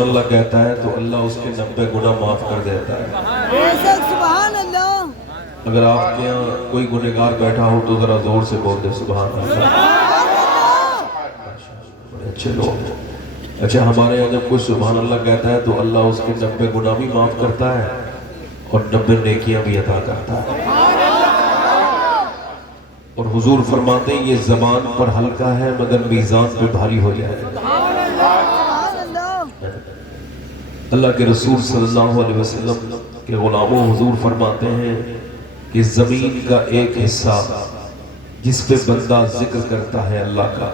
اللہ کہتا ہے تو اللہ اس کے 90 گناہ معاف کر دیتا ہے۔ سبحان اللہ۔ اگر آپ کے یہاں کوئی گنہگار بیٹھا ہو تو ذرا زور سے بول دے سبحان اللہ۔ بڑے اچھے لوگ۔ اچھا، ہمارے یہاں جب کوئی سبحان اللہ کہتا ہے تو اللہ اس کے 90 گناہ بھی معاف کرتا ہے اور 90 نیکیاں بھی عطا کرتا ہے۔ اور حضور فرماتے ہیں یہ زبان پر ہلکا ہے مگر میزان پہ بھاری ہو جائے گا۔ اللہ کے رسول صلی اللہ علیہ وسلم کے غلاموں حضور فرماتے ہیں کہ زمین کا ایک حصہ جس پہ بندہ ذکر کرتا ہے اللہ کا،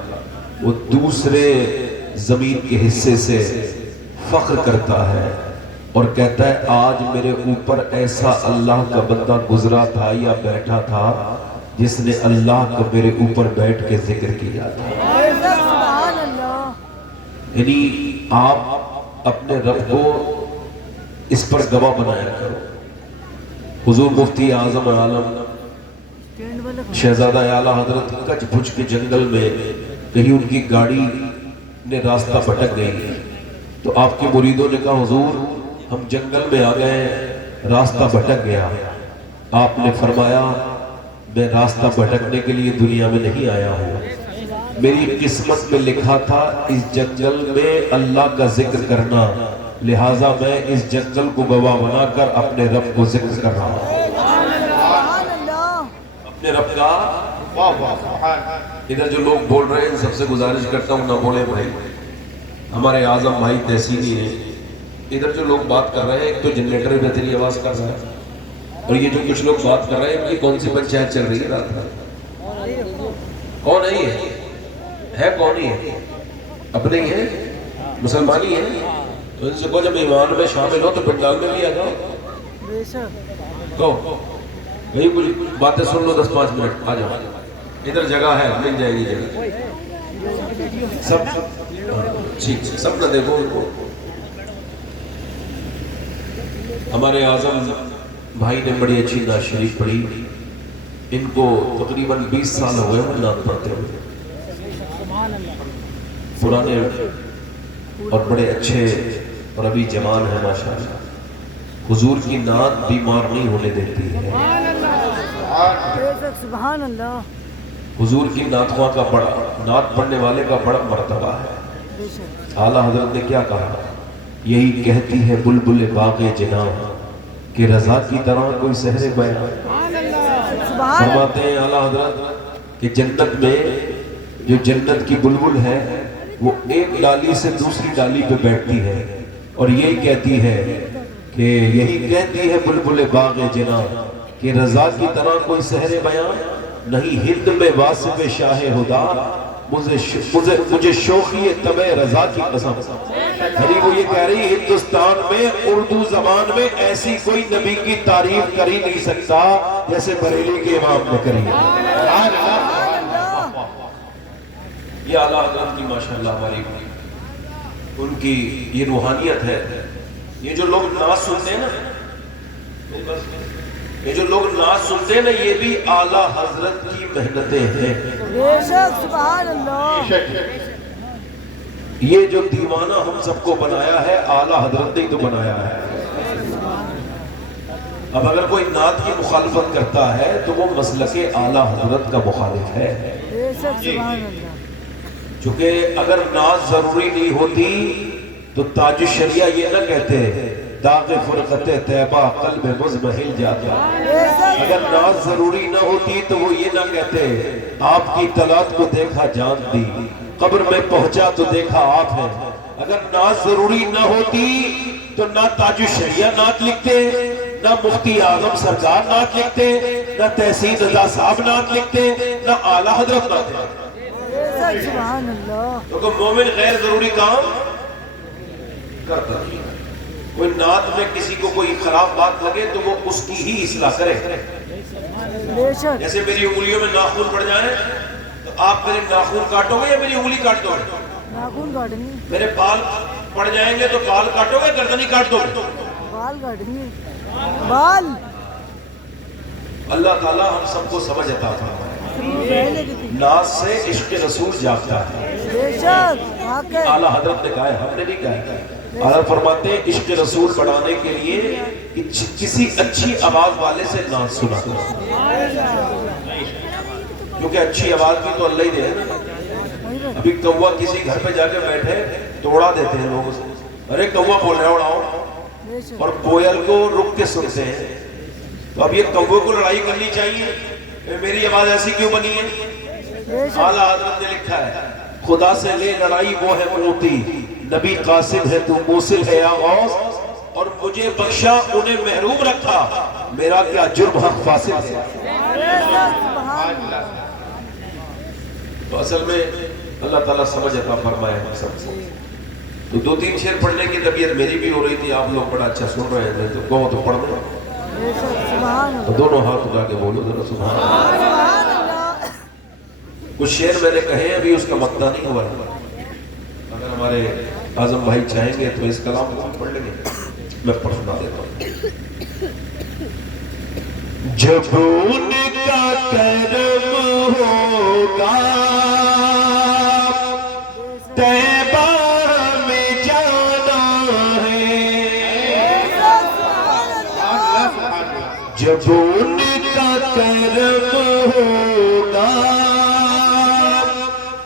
وہ دوسرے زمین کے حصے سے فخر کرتا ہے اور کہتا ہے آج میرے اوپر ایسا اللہ کا بندہ گزرا تھا یا بیٹھا تھا جس نے اللہ کا میرے اوپر بیٹھ کے ذکر کیا تھا۔ یعنی آپ اپنے رب کو اس پر گواہ بنایا کرو۔ حضور مفتی اعظم عالم شہزادہ اعلیٰ حضرت کچھ بھج کے جنگل میں کہیں ان کی گاڑی نے راستہ بھٹک گئی تو آپ کے مریدوں نے کہا حضور ہم جنگل میں آ گئے، راستہ بھٹک گیا۔ آپ نے فرمایا میں راستہ بھٹکنے کے لیے دنیا میں نہیں آیا ہوں، میری قسمت میں لکھا تھا اس جنگل میں اللہ کا ذکر کرنا، لہٰذا میں اس جنگل کو گواہ بنا کر اپنے رب کو ذکر کر رہا ہوں۔ اپنے رب کا ادھر جو لوگ بول رہے ہیں ان سب سے گزارش کرتا ہوں نہ بولے بھائی، ہمارے اعظم بھائی تحصیلی ہیں، ادھر جو لوگ بات کر رہے ہیں ایک تو جنریٹر میں تیری آواز کر رہا ہے اور یہ جو کچھ لوگ بات کر رہے ہیں یہ کون سی پنچایت چل رہی ہے رات میں؟ کون ہے یہ؟ ہے کون ہی ہے؟ اپنے ہی ہیں، مسلمانی ہیں، تو ان سے کہو جب ایمان میں شامل ہو تو پنڈال میں بھی آ جاؤ۔ کہو بھئی کچھ باتیں سن لو 10-5 منٹ، آ جاؤ، ادھر جگہ ہے مل جائے گی جگہ۔ سب ٹھیک سب نہ دیکھو ان کو۔ ہمارے اعظم بھائی نے بڑی اچھی نعت شریف پڑھی، ان کو تقریباً 20 سال ہوئے ہیں نعت پڑھتے ہوئے، پرانے اور بڑے اچھے اور ابھی جوان ہیں ماشاءاللہ۔ حضور کی نعت بیمار نہیں ہونے دیتی ہے۔ سبحان اللہ۔ حضور کی نعت خواہ کا بڑا، نعت پڑھنے والے کا بڑا مرتبہ ہے۔ اعلیٰ حضرت نے کیا کہا؟ یہی کہتی ہے بلبل باغ جناں کہ رضا کی طرح کوئی سحر بیان۔ فرماتے ہیں اعلیٰ حضرت کہ جنت میں جو جنت کی بلبل ہے وہ ایک ڈالی سے دوسری ڈالی پہ بیٹھتی ہے اور یہی کہتی ہے کہ یہی کہتی ہے بلبل باغ جناں کہ رضا کی طرح کوئی سحر بیان نہیں، ہند میں واصف شاہ خدا مجھے شوخی طبع رضا کی قسم۔ یعنی وہ یہ کہہ رہی ہندوستان میں اردو زبان میں ایسی کوئی نبی کی تعریف کر ہی نہیں سکتا جیسے بریلی کے امام نے کری۔ یہ اعلیٰ حضرت کی ماشاءاللہ ہماری ان کی یہ روحانیت ہے۔ یہ جو لوگ نعت سنتے ہیں نا، یہ جو لوگ نعت سنتے ہیں نا، یہ بھی اعلیٰ حضرت کی محنتیں ہیں۔ سبحان اللہ۔ یہ جو دیوانہ ہم سب کو بنایا ہے اعلیٰ حضرت نے تو بنایا ہے۔ اب اگر کوئی نعت کی مخالفت کرتا ہے تو وہ مسلک اعلیٰ حضرت کا مخالف ہے۔ چونکہ اگر نعت ضروری نہیں ہوتی تو تاج الشریعہ یہ نہ کہتے داغ فرقت طیبہ قلب مزمحل جاتا۔ اگر نعت ضروری نہ ہوتی تو وہ یہ نہ کہتے آپ کی طلعت کو دیکھا جان دی، قبر میں پہنچا تو دیکھا آپ ہیں۔ اگر نعت ضروری نہ ہوتی تو نہ تاج الشریعہ نعت لکھتے، نہ مفتی اعظم سرکار نعت لکھتے، نہ تحسین رضا صاحب نعت لکھتے، نہ اعلیٰ حضرت نعت لکھتے۔ سبحان اللہ۔ کیونکہ مومن غیر ضروری کام کرتا ہے۔ کوئی نعت میں کسی کو کوئی خراب بات لگے تو وہ اس کی ہی اصلاح کرے۔ جیسے میری انگلیوں میں ناخن پڑ جائیں تو آپ میرے ناخن کاٹو گے یا میری انگلی کاٹ دو گے؟ ناخن کاٹیں گے۔ میرے بال پڑ جائیں گے تو بال کاٹو گے گردنی کاٹ دو گے؟ بال کاٹیں گے۔ بال۔ اللہ تعالیٰ ہم سب کو سمجھ عطا فرمائے۔ ناز سے عشق رسول جاگتا ہے۔ اعلیٰ حضرت نے کہا ہے، ہم نے نہیں کہا ہے۔ حضرت فرماتے ہیں عشق رسول بڑھانے کے لیے کسی اچھی آواز والے سے نعت سنا، کیونکہ اچھی آواز بھی تو اللہ ہی دے ہے نا۔ ابھی کوا کسی گھر پہ جا کے بیٹھے تو اڑا دیتے ہیں لوگ اسے، ارے کوا بول رہے اڑاؤ، اور کوئل کو رک کے سنتے ہیں۔ تو اب یہ کوے کو لڑائی کرنی چاہیے، میری آواز ایسی کیوں بنی ہے؟ اعلیٰ حضرت نے لکھا ہے خدا سے لے لڑائی وہ ہے موتی، نبی قاسم ہے تو موصل ہے یا غوث، اور مجھے بخشا انہیں محروم رکھا، میرا کیا جرم حق فاصل ہے۔ تو اصل میں اللہ تعالیٰ سمجھ عطا فرمائے ہم سب سے۔ تو دو تین شعر پڑھنے کی طبیعت میری بھی ہو رہی تھی، آپ لوگ بڑا اچھا سن رہے تھے، تو کہو تو پڑھ دو، تو دونوں ہاتھ اٹھا کے بولو ذرا سبحان اللہ۔ کچھ شعر میں نے کہے ابھی اس کا مقطع نہیں ہوا ہے، اگر ہمارے اعظم بھائی چاہیں گے تو اس کلام کو ہم پڑھ لیں گے، میں پڑھنا دیتا ہوں۔ جب ان کا کرم ہوگا طیبہ میں جانا ہے، جب ان کا کرم ہوگا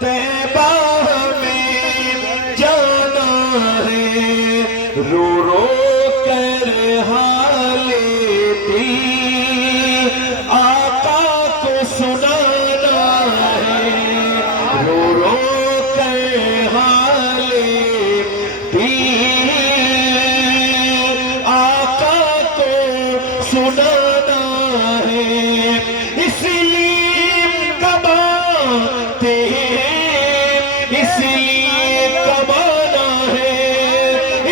طیبہ میں جانا ہے، رو رو کر حال دی آقا کو سنانا ہے، رو رو کر حال دی آقا کو سنانا ہے، اس لیے کماتے ہیں، اس لیے کمانا ہے،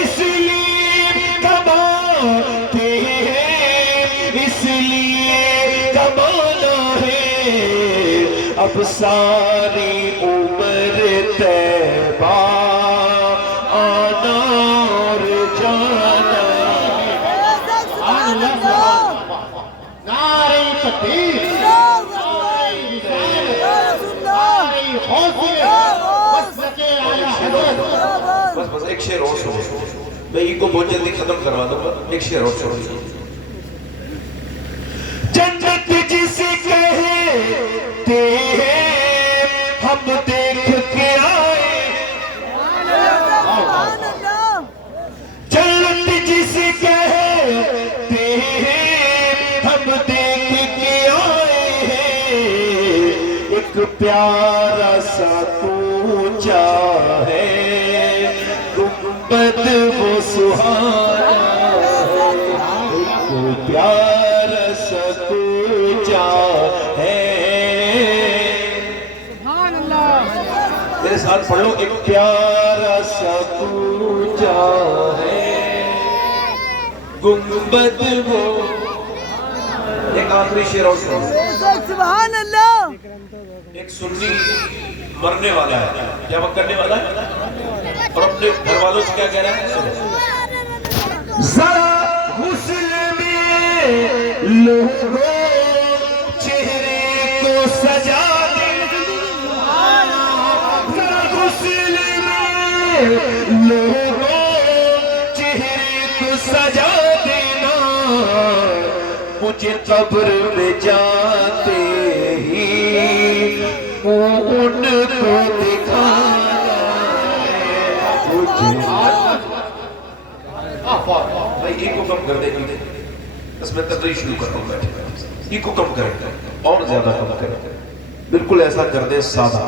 اس لیے کماتے ہیں، اس لیے کمانا ہے، اب ساری عمر طیبہ آنا اور جانا۔ نعرہ تکبیر، بس ایک شعر اور سنو، میں یہ کو بہت جلدی ختم کروا دوں گا، ایک شعر اور سنو۔ جنت جسے کہتے ہیں ہم دیکھ کے آئے، جنت جسے کہتے ہیں ہم دیکھ کے آئے ہیں، ایک پیارا سا کوچا ہے گنبد وہ سہانا، ایک پیارا سا کوچا ہے، میرے ساتھ پڑھ لو، ایک پیارا سا کوچا ہے گنبد وہ۔ ایک آخری شعر اور سنو۔ سبحان اللہ۔ ایک سنی مرنے والا ہے، کیا وہ کرنے والا ہے، اور اپنے گھر والوں سے کیا کہہ رہا ہے، سنو۔ ذرا غسل میں لوگوں چہرے کو سجا دینا، ذرا غسل میں لوگوں چہرے کو سجا دینا، مجھے قبر میں جاتے ہی ان کو دکھانا ہے، مجھے بھائی ایک کو کم کر دے گی، بس میں تقریر شروع کر رہا ہوں، بیٹھے ایک کو کم کریں اور زیادہ کم کریں، بالکل ایسا کر دیں سادہ،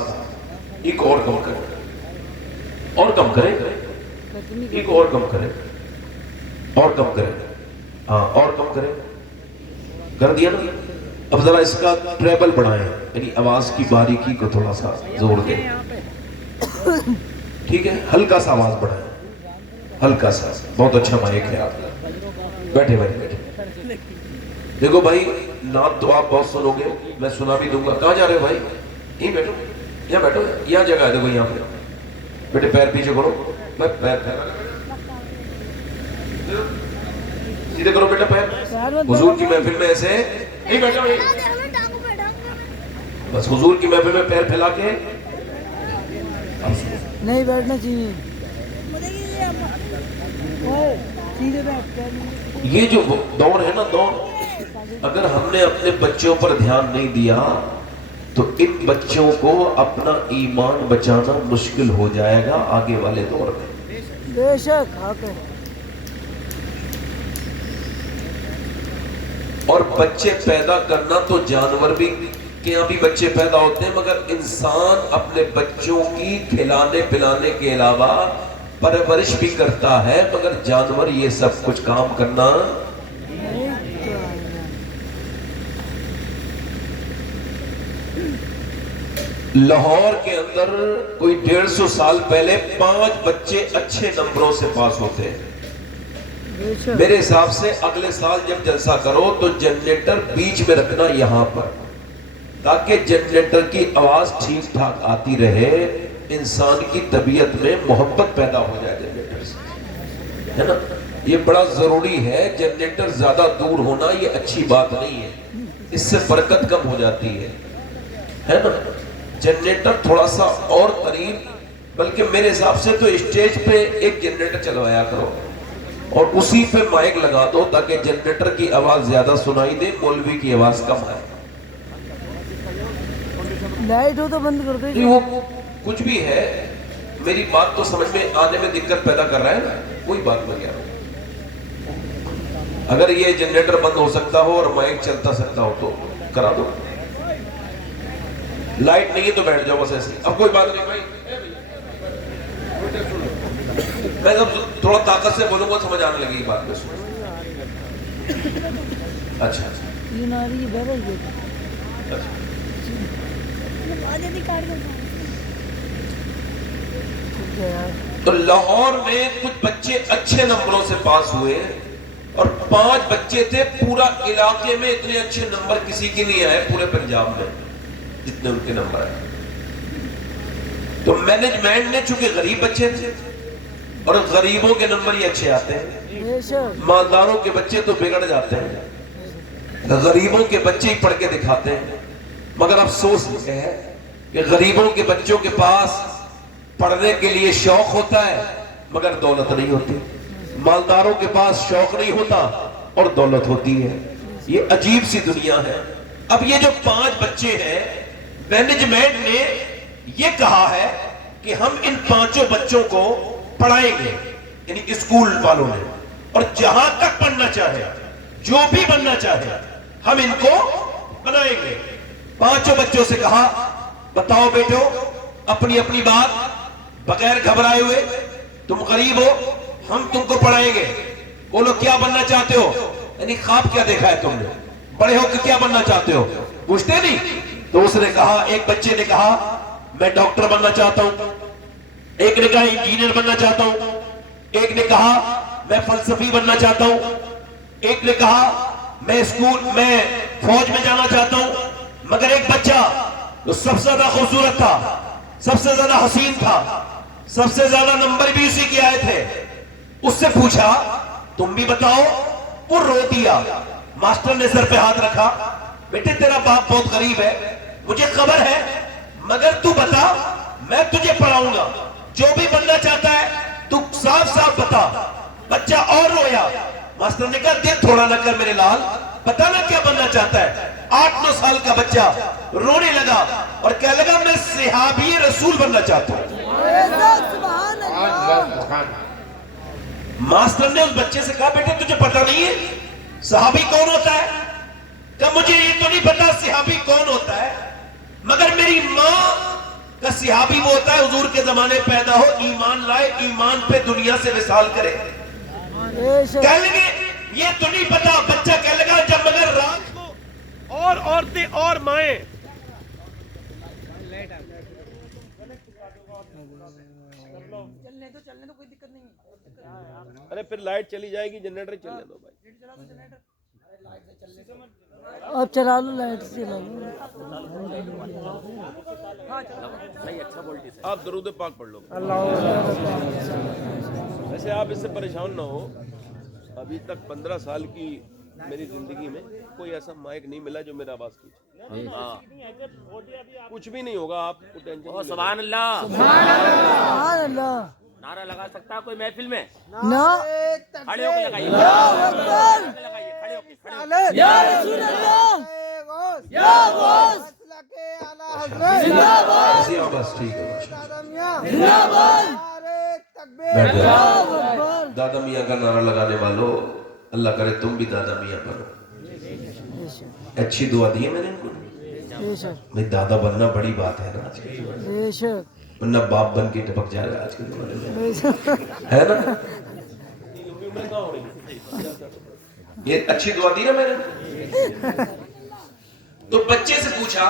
ایک اور کم کریں، اور کم کریں، ایک اور کم کریں، اور کم کریں، ہاں اور کم کریں، کر دیا نا۔ اب ذرا اس کا ٹریبل بڑھائیں، یعنی آواز کی باریکی کو تھوڑا سا زور دیں، ٹھیک ہے، ہلکا سا آواز بڑھائیں، ہلکا سا، بہت اچھا مائک ہے آپ، بیٹھے بیٹھے بیٹھے۔ دیکھو بھائی نعت تو آپ بہت سنو گے، میں سنا بھی دوں گا، کہاں جا رہے ہو بھائی، یہیں بیٹھو، یہاں بیٹھو، یہاں جگہ ہے، دیکھو یہاں پہ بیٹے، پیر پیچھے کرو، میں پیر سیدھے کرو بیٹا، پیر حضور کی محفل میں ایسے نہیں بیٹھا، بس حضور کی محفل میں پیر پھیلا کے نہیں بیٹھنا چاہیے۔ ओए, सीधे बैठ कर ये जो दौर है ना, दौर, अगर हमने अपने बच्चों पर ध्यान नहीं दिया तो इन बच्चों को अपना ईमान बचाना मुश्किल हो जाएगा आगे वाले दौर में। बेशक हक है। और बच्चे पैदा करना तो जानवर भी के यहाँ भी बच्चे पैदा होते हैं, मगर इंसान अपने बच्चों की खिलाने पिलाने के अलावा परवरिश भी करता है, मगर जानवर ये सब कुछ काम करना। लाहौर के अंदर कोई 150 साल पहले 5 बच्चे अच्छे नंबरों से पास होते हैं। बेशक मेरे हिसाब से अगले साल जब जलसा करो तो जनरेटर बीच में रखना यहां पर, ताकि जनरेटर की आवाज ठीक ठाक आती रहे, इंसान की तबीयत में मोहब्बत पैदा हो जाए जनरेटर से, है ना। ये बड़ा जरूरी है। जनरेटर ज्यादा दूर होना ये अच्छी बात नहीं है, इससे बरकत कम हो जाती है ना। जनरेटर थोड़ा सा और करीब, बल्कि मेरे हिसाब से तो स्टेज पे एक जनरेटर चलवाया करो और उसी पे माइक लगा दो, ताकि जनरेटर की आवाज ज्यादा सुनाई दे, मौलवी की आवाज कम आए। लाइट हो तो बंद कर दो। नहीं, वो कुछ भी है, मेरी बात तो समझ में आने में दिक्कत पैदा कर रहा है ना, कोई बात मैं कह रहा हूं। अगर ये जनरेटर बंद हो सकता हो और माइक चलता सकता हो तो करा दो। लाइट नहीं है तो बैठ जाओ बस ऐसे। अब कोई बात नहीं भाई, मैं जब थोड़ा ताकत से बोलूंगा समझ आने लगेगी बात में। अच्छा ये नारी ये बहर है। तो लाहौर में कुछ बच्चे अच्छे नंबरों से पास हुए और 5 बच्चे थे। पूरा इलाके में इतने अच्छे नंबर किसी के नहीं आए पूरे पंजाब में जितने उनके नंबर आए। तो मैनेजमेंट ने, चूंकि गरीब बच्चे थे और गरीबों के नंबर ही अच्छे आते हैं, बेशक मालदारों के बच्चे तो बिगड़ जाते हैं, गरीबों के बच्चे ही पढ़ के दिखाते हैं। मगर अफसोस ये है कि गरीबों के बच्चों के पास पढ़ने के लिए शौक होता है मगर दौलत नहीं होती, मालदारों के पास शौक नहीं होता और दौलत होती है। ये अजीब सी दुनिया है। अब ये जो 5 बच्चे हैं, मैनेजमेंट ने ये कहा है कि हम इन 5 बच्चों को पढ़ाएंगे, यानी स्कूल वालों ने, और जहां तक पढ़ना चाहे, जो भी बनना चाहे, हम इनको बनाएंगे। 5 बच्चों से कहा, बताओ बेटो अपनी अपनी बात बगैर घबराए हुए, तुम गरीब हो, हम तुमको पढ़ाएंगे। बोलो क्या बनना चाहते हो, यानी ख्वाब क्या देखा है तुमने, बड़े होकर क्या बनना चाहते हो, पूछते नहीं। तो उसने कहा, एक बच्चे ने कहा मैं डॉक्टर बनना चाहता हूं, एक ने कहा इंजीनियर बनना चाहता हूं, एक ने कहा मैं फलसफी बनना चाहता हूं, एक ने कहा मैं फौज में जाना चाहता हूं। मगर एक बच्चा जो सबसे ज्यादा खूबसूरत था, सबसे ज्यादा हसीन था, सबसे ज्यादा नंबर भी उसी के आए थे, उससे पूछा तुम भी बताओ। वो रो दिया। मास्टर ने सर पे हाथ रखा, बेटे तेरा बाप बहुत गरीब है, मुझे खबर है, मगर तू बता, मैं तुझे पढ़ाऊंगा, जो भी बनना चाहता है तू साफ साफ बता। बच्चा और रोया। मास्टर ने कहा दिल थोड़ा ना कर मेरे लाल, पता ना क्या बनना चाहता है। 8-9 साल का बच्चा रोने लगा और कहने लगा मैं सहाबी रसूल बनना चाहता हूं। सुभान अल्लाह। मास्टर ने उस बच्चे से कहा बेटे तुझे पता नहीं है सहाबी कौन होता है? कहा मुझे ये तो नहीं पता सहाबी कौन होता है, मगर मेरी माँ का सहाबी वो होता है हुजूर के जमाने पैदा हो, ईमान लाए, ईमान पे दुनिया से विसाल करे। कह लगे ये तो नहीं पता। बच्चा कह लगा जब मगर रात को और औरतें और माएं चलने तो कोई दिक्कत नहीं है। अरे फिर लाइट चली जाएगी, जनरेटर चलने दो भाई। अब चला लो, लाइट से चला लो। आप दरूद पाक पढ़ लो। वैसे आप इससे परेशान ना हो, अभी तक 15 साल की मेरी जिंदगी में कोई ऐसा माइक नहीं मिला जो मेरा आवाज खींचे। कुछ भी नहीं होगा, आप टेंशन। सुभान अल्लाह। सुभान अल्लाह। नारा लगा सकता है कोई महफिल में? ना खड़े होकर लगाइए, अल्लाहु अकबर लगाइए, खड़े होकर। या रसूल अल्लाह या गौस जिंदाबाद जी, हाँ, बस ठीक है। जिंदाबाद बैठ जाओ। अल्लाहु अकबर दादा मियाँ का नारा लगाने वालों, अल्लाह करे तुम भी दादा मियाँ बनो। बेशक अच्छी दुआ दी है मैंने इनको। बेशक भाई दादा बनना बड़ी बात है ना आजकल, बेशक वरना बाप बन के टपक जाएगा आजकल जमाने में, बेशक है ना। ये अच्छी दुआ दी ना मैंने। तो बच्चे से पूछा,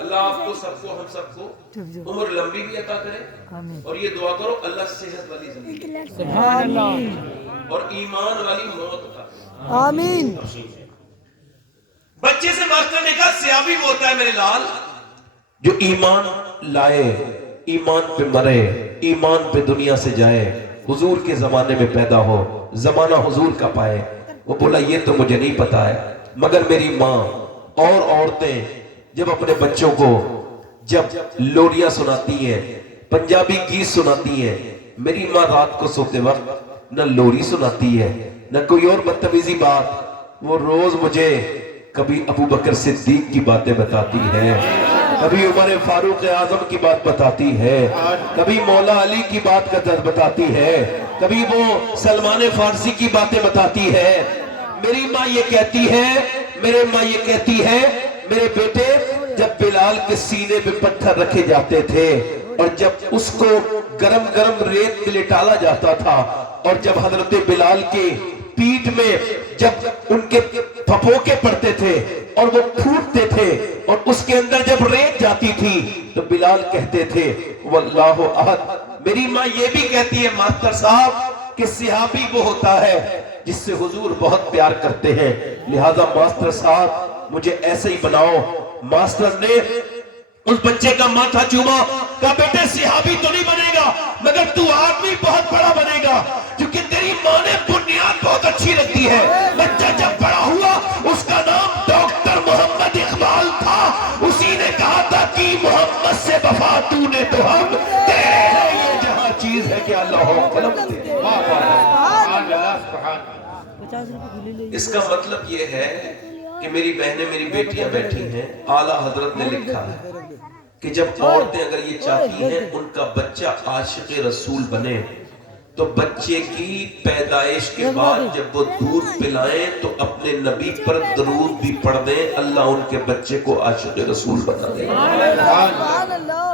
अल्लाह आपको सबको हम सबको उम्र लंबी भी अता करे, आमीन और ये दुआ करो अल्लाह सेहत वाली जिंदगी आमीन और ईमान वाली मौत का। आमीन बच्चे से मास्टर ने कहा, सियाबी वो होता है मेरे लाल जो ईमान लाए, ईमान पे मरे, ईमान पे दुनिया से जाए, हुजूर के जमाने में पैदा हो, जमाना हुजूर का पाए। वो बोला ये तो मुझे नहीं पता है, मगर मेरी माँ और औरतें जब अपने बच्चों को जब लोरियां सुनाती हैं, पंजाबी गीत सुनाती हैं, मेरी माँ रात को सोते वक्त न लोरी सुनाती है न कोई और बदतमीजी बात। वो रोज मुझे कभी अबू बकर सिद्दीक की बातें बताती है, कभी उमर फारूक आजम की बात बताती है, कभी मौला अली की बात बताती है, कभी वो सलमान फारसी की बातें बताती है। मेरी माँ ये कहती है, मेरे माँ ये कहती है, मेरे बेटे जब बिलाल के सीने पे पत्थर रखे जाते थे और जब उसको गरम गरम रेत पे लिटाला जाता था, और जब हजरत बिलाल के पीठ में जब उनके फपोके पड़ते थे और वो फूटते थे और उसके अंदर जब रेत जाती थी तो बिलाल कहते थे वल्लाहु अहद। मेरी माँ ये भी कहती है मास्टर साहब कि सिहाबी वो होता है जिससे हुजूर बहुत प्यार करते हैं, लिहाजा मास्टर साहब मुझे ऐसे ही बनाओ। मास्टर ने उस बच्चे का माथा चूमा, कहा बेटे सिहाबी तो नहीं बनेगा मगर तू आदमी बहुत बड़ा बनेगा, क्योंकि तेरी माँ ने बुनियाद बहुत अच्छी रखी है। बच्चा जब बड़ा हुआ उसका नाम डॉक्टर मोहम्मद इकबाल था, उसी ने कहा था कि मोहम्मद से वफा तूने तो हम तेरे हैं ये जहां चीज है कि अल्लाह कलम दे। 50 रुपए ले इसका मतलब ये है कि मेरी बहनें मेरी बेटियां बैठी हैं, आला हजरत ने लिखा है कि जब औरतें अगर ये चाहती हैं उनका बच्चा आशिक रसूल बने तो बच्चे की पैदाइश के बाद जब वो दूध पिलाएं तो अपने नबी पर दरूद भी पढ़ दें, अल्लाह उनके बच्चे को आशिक रसूल बना दे। सुभान अल्लाह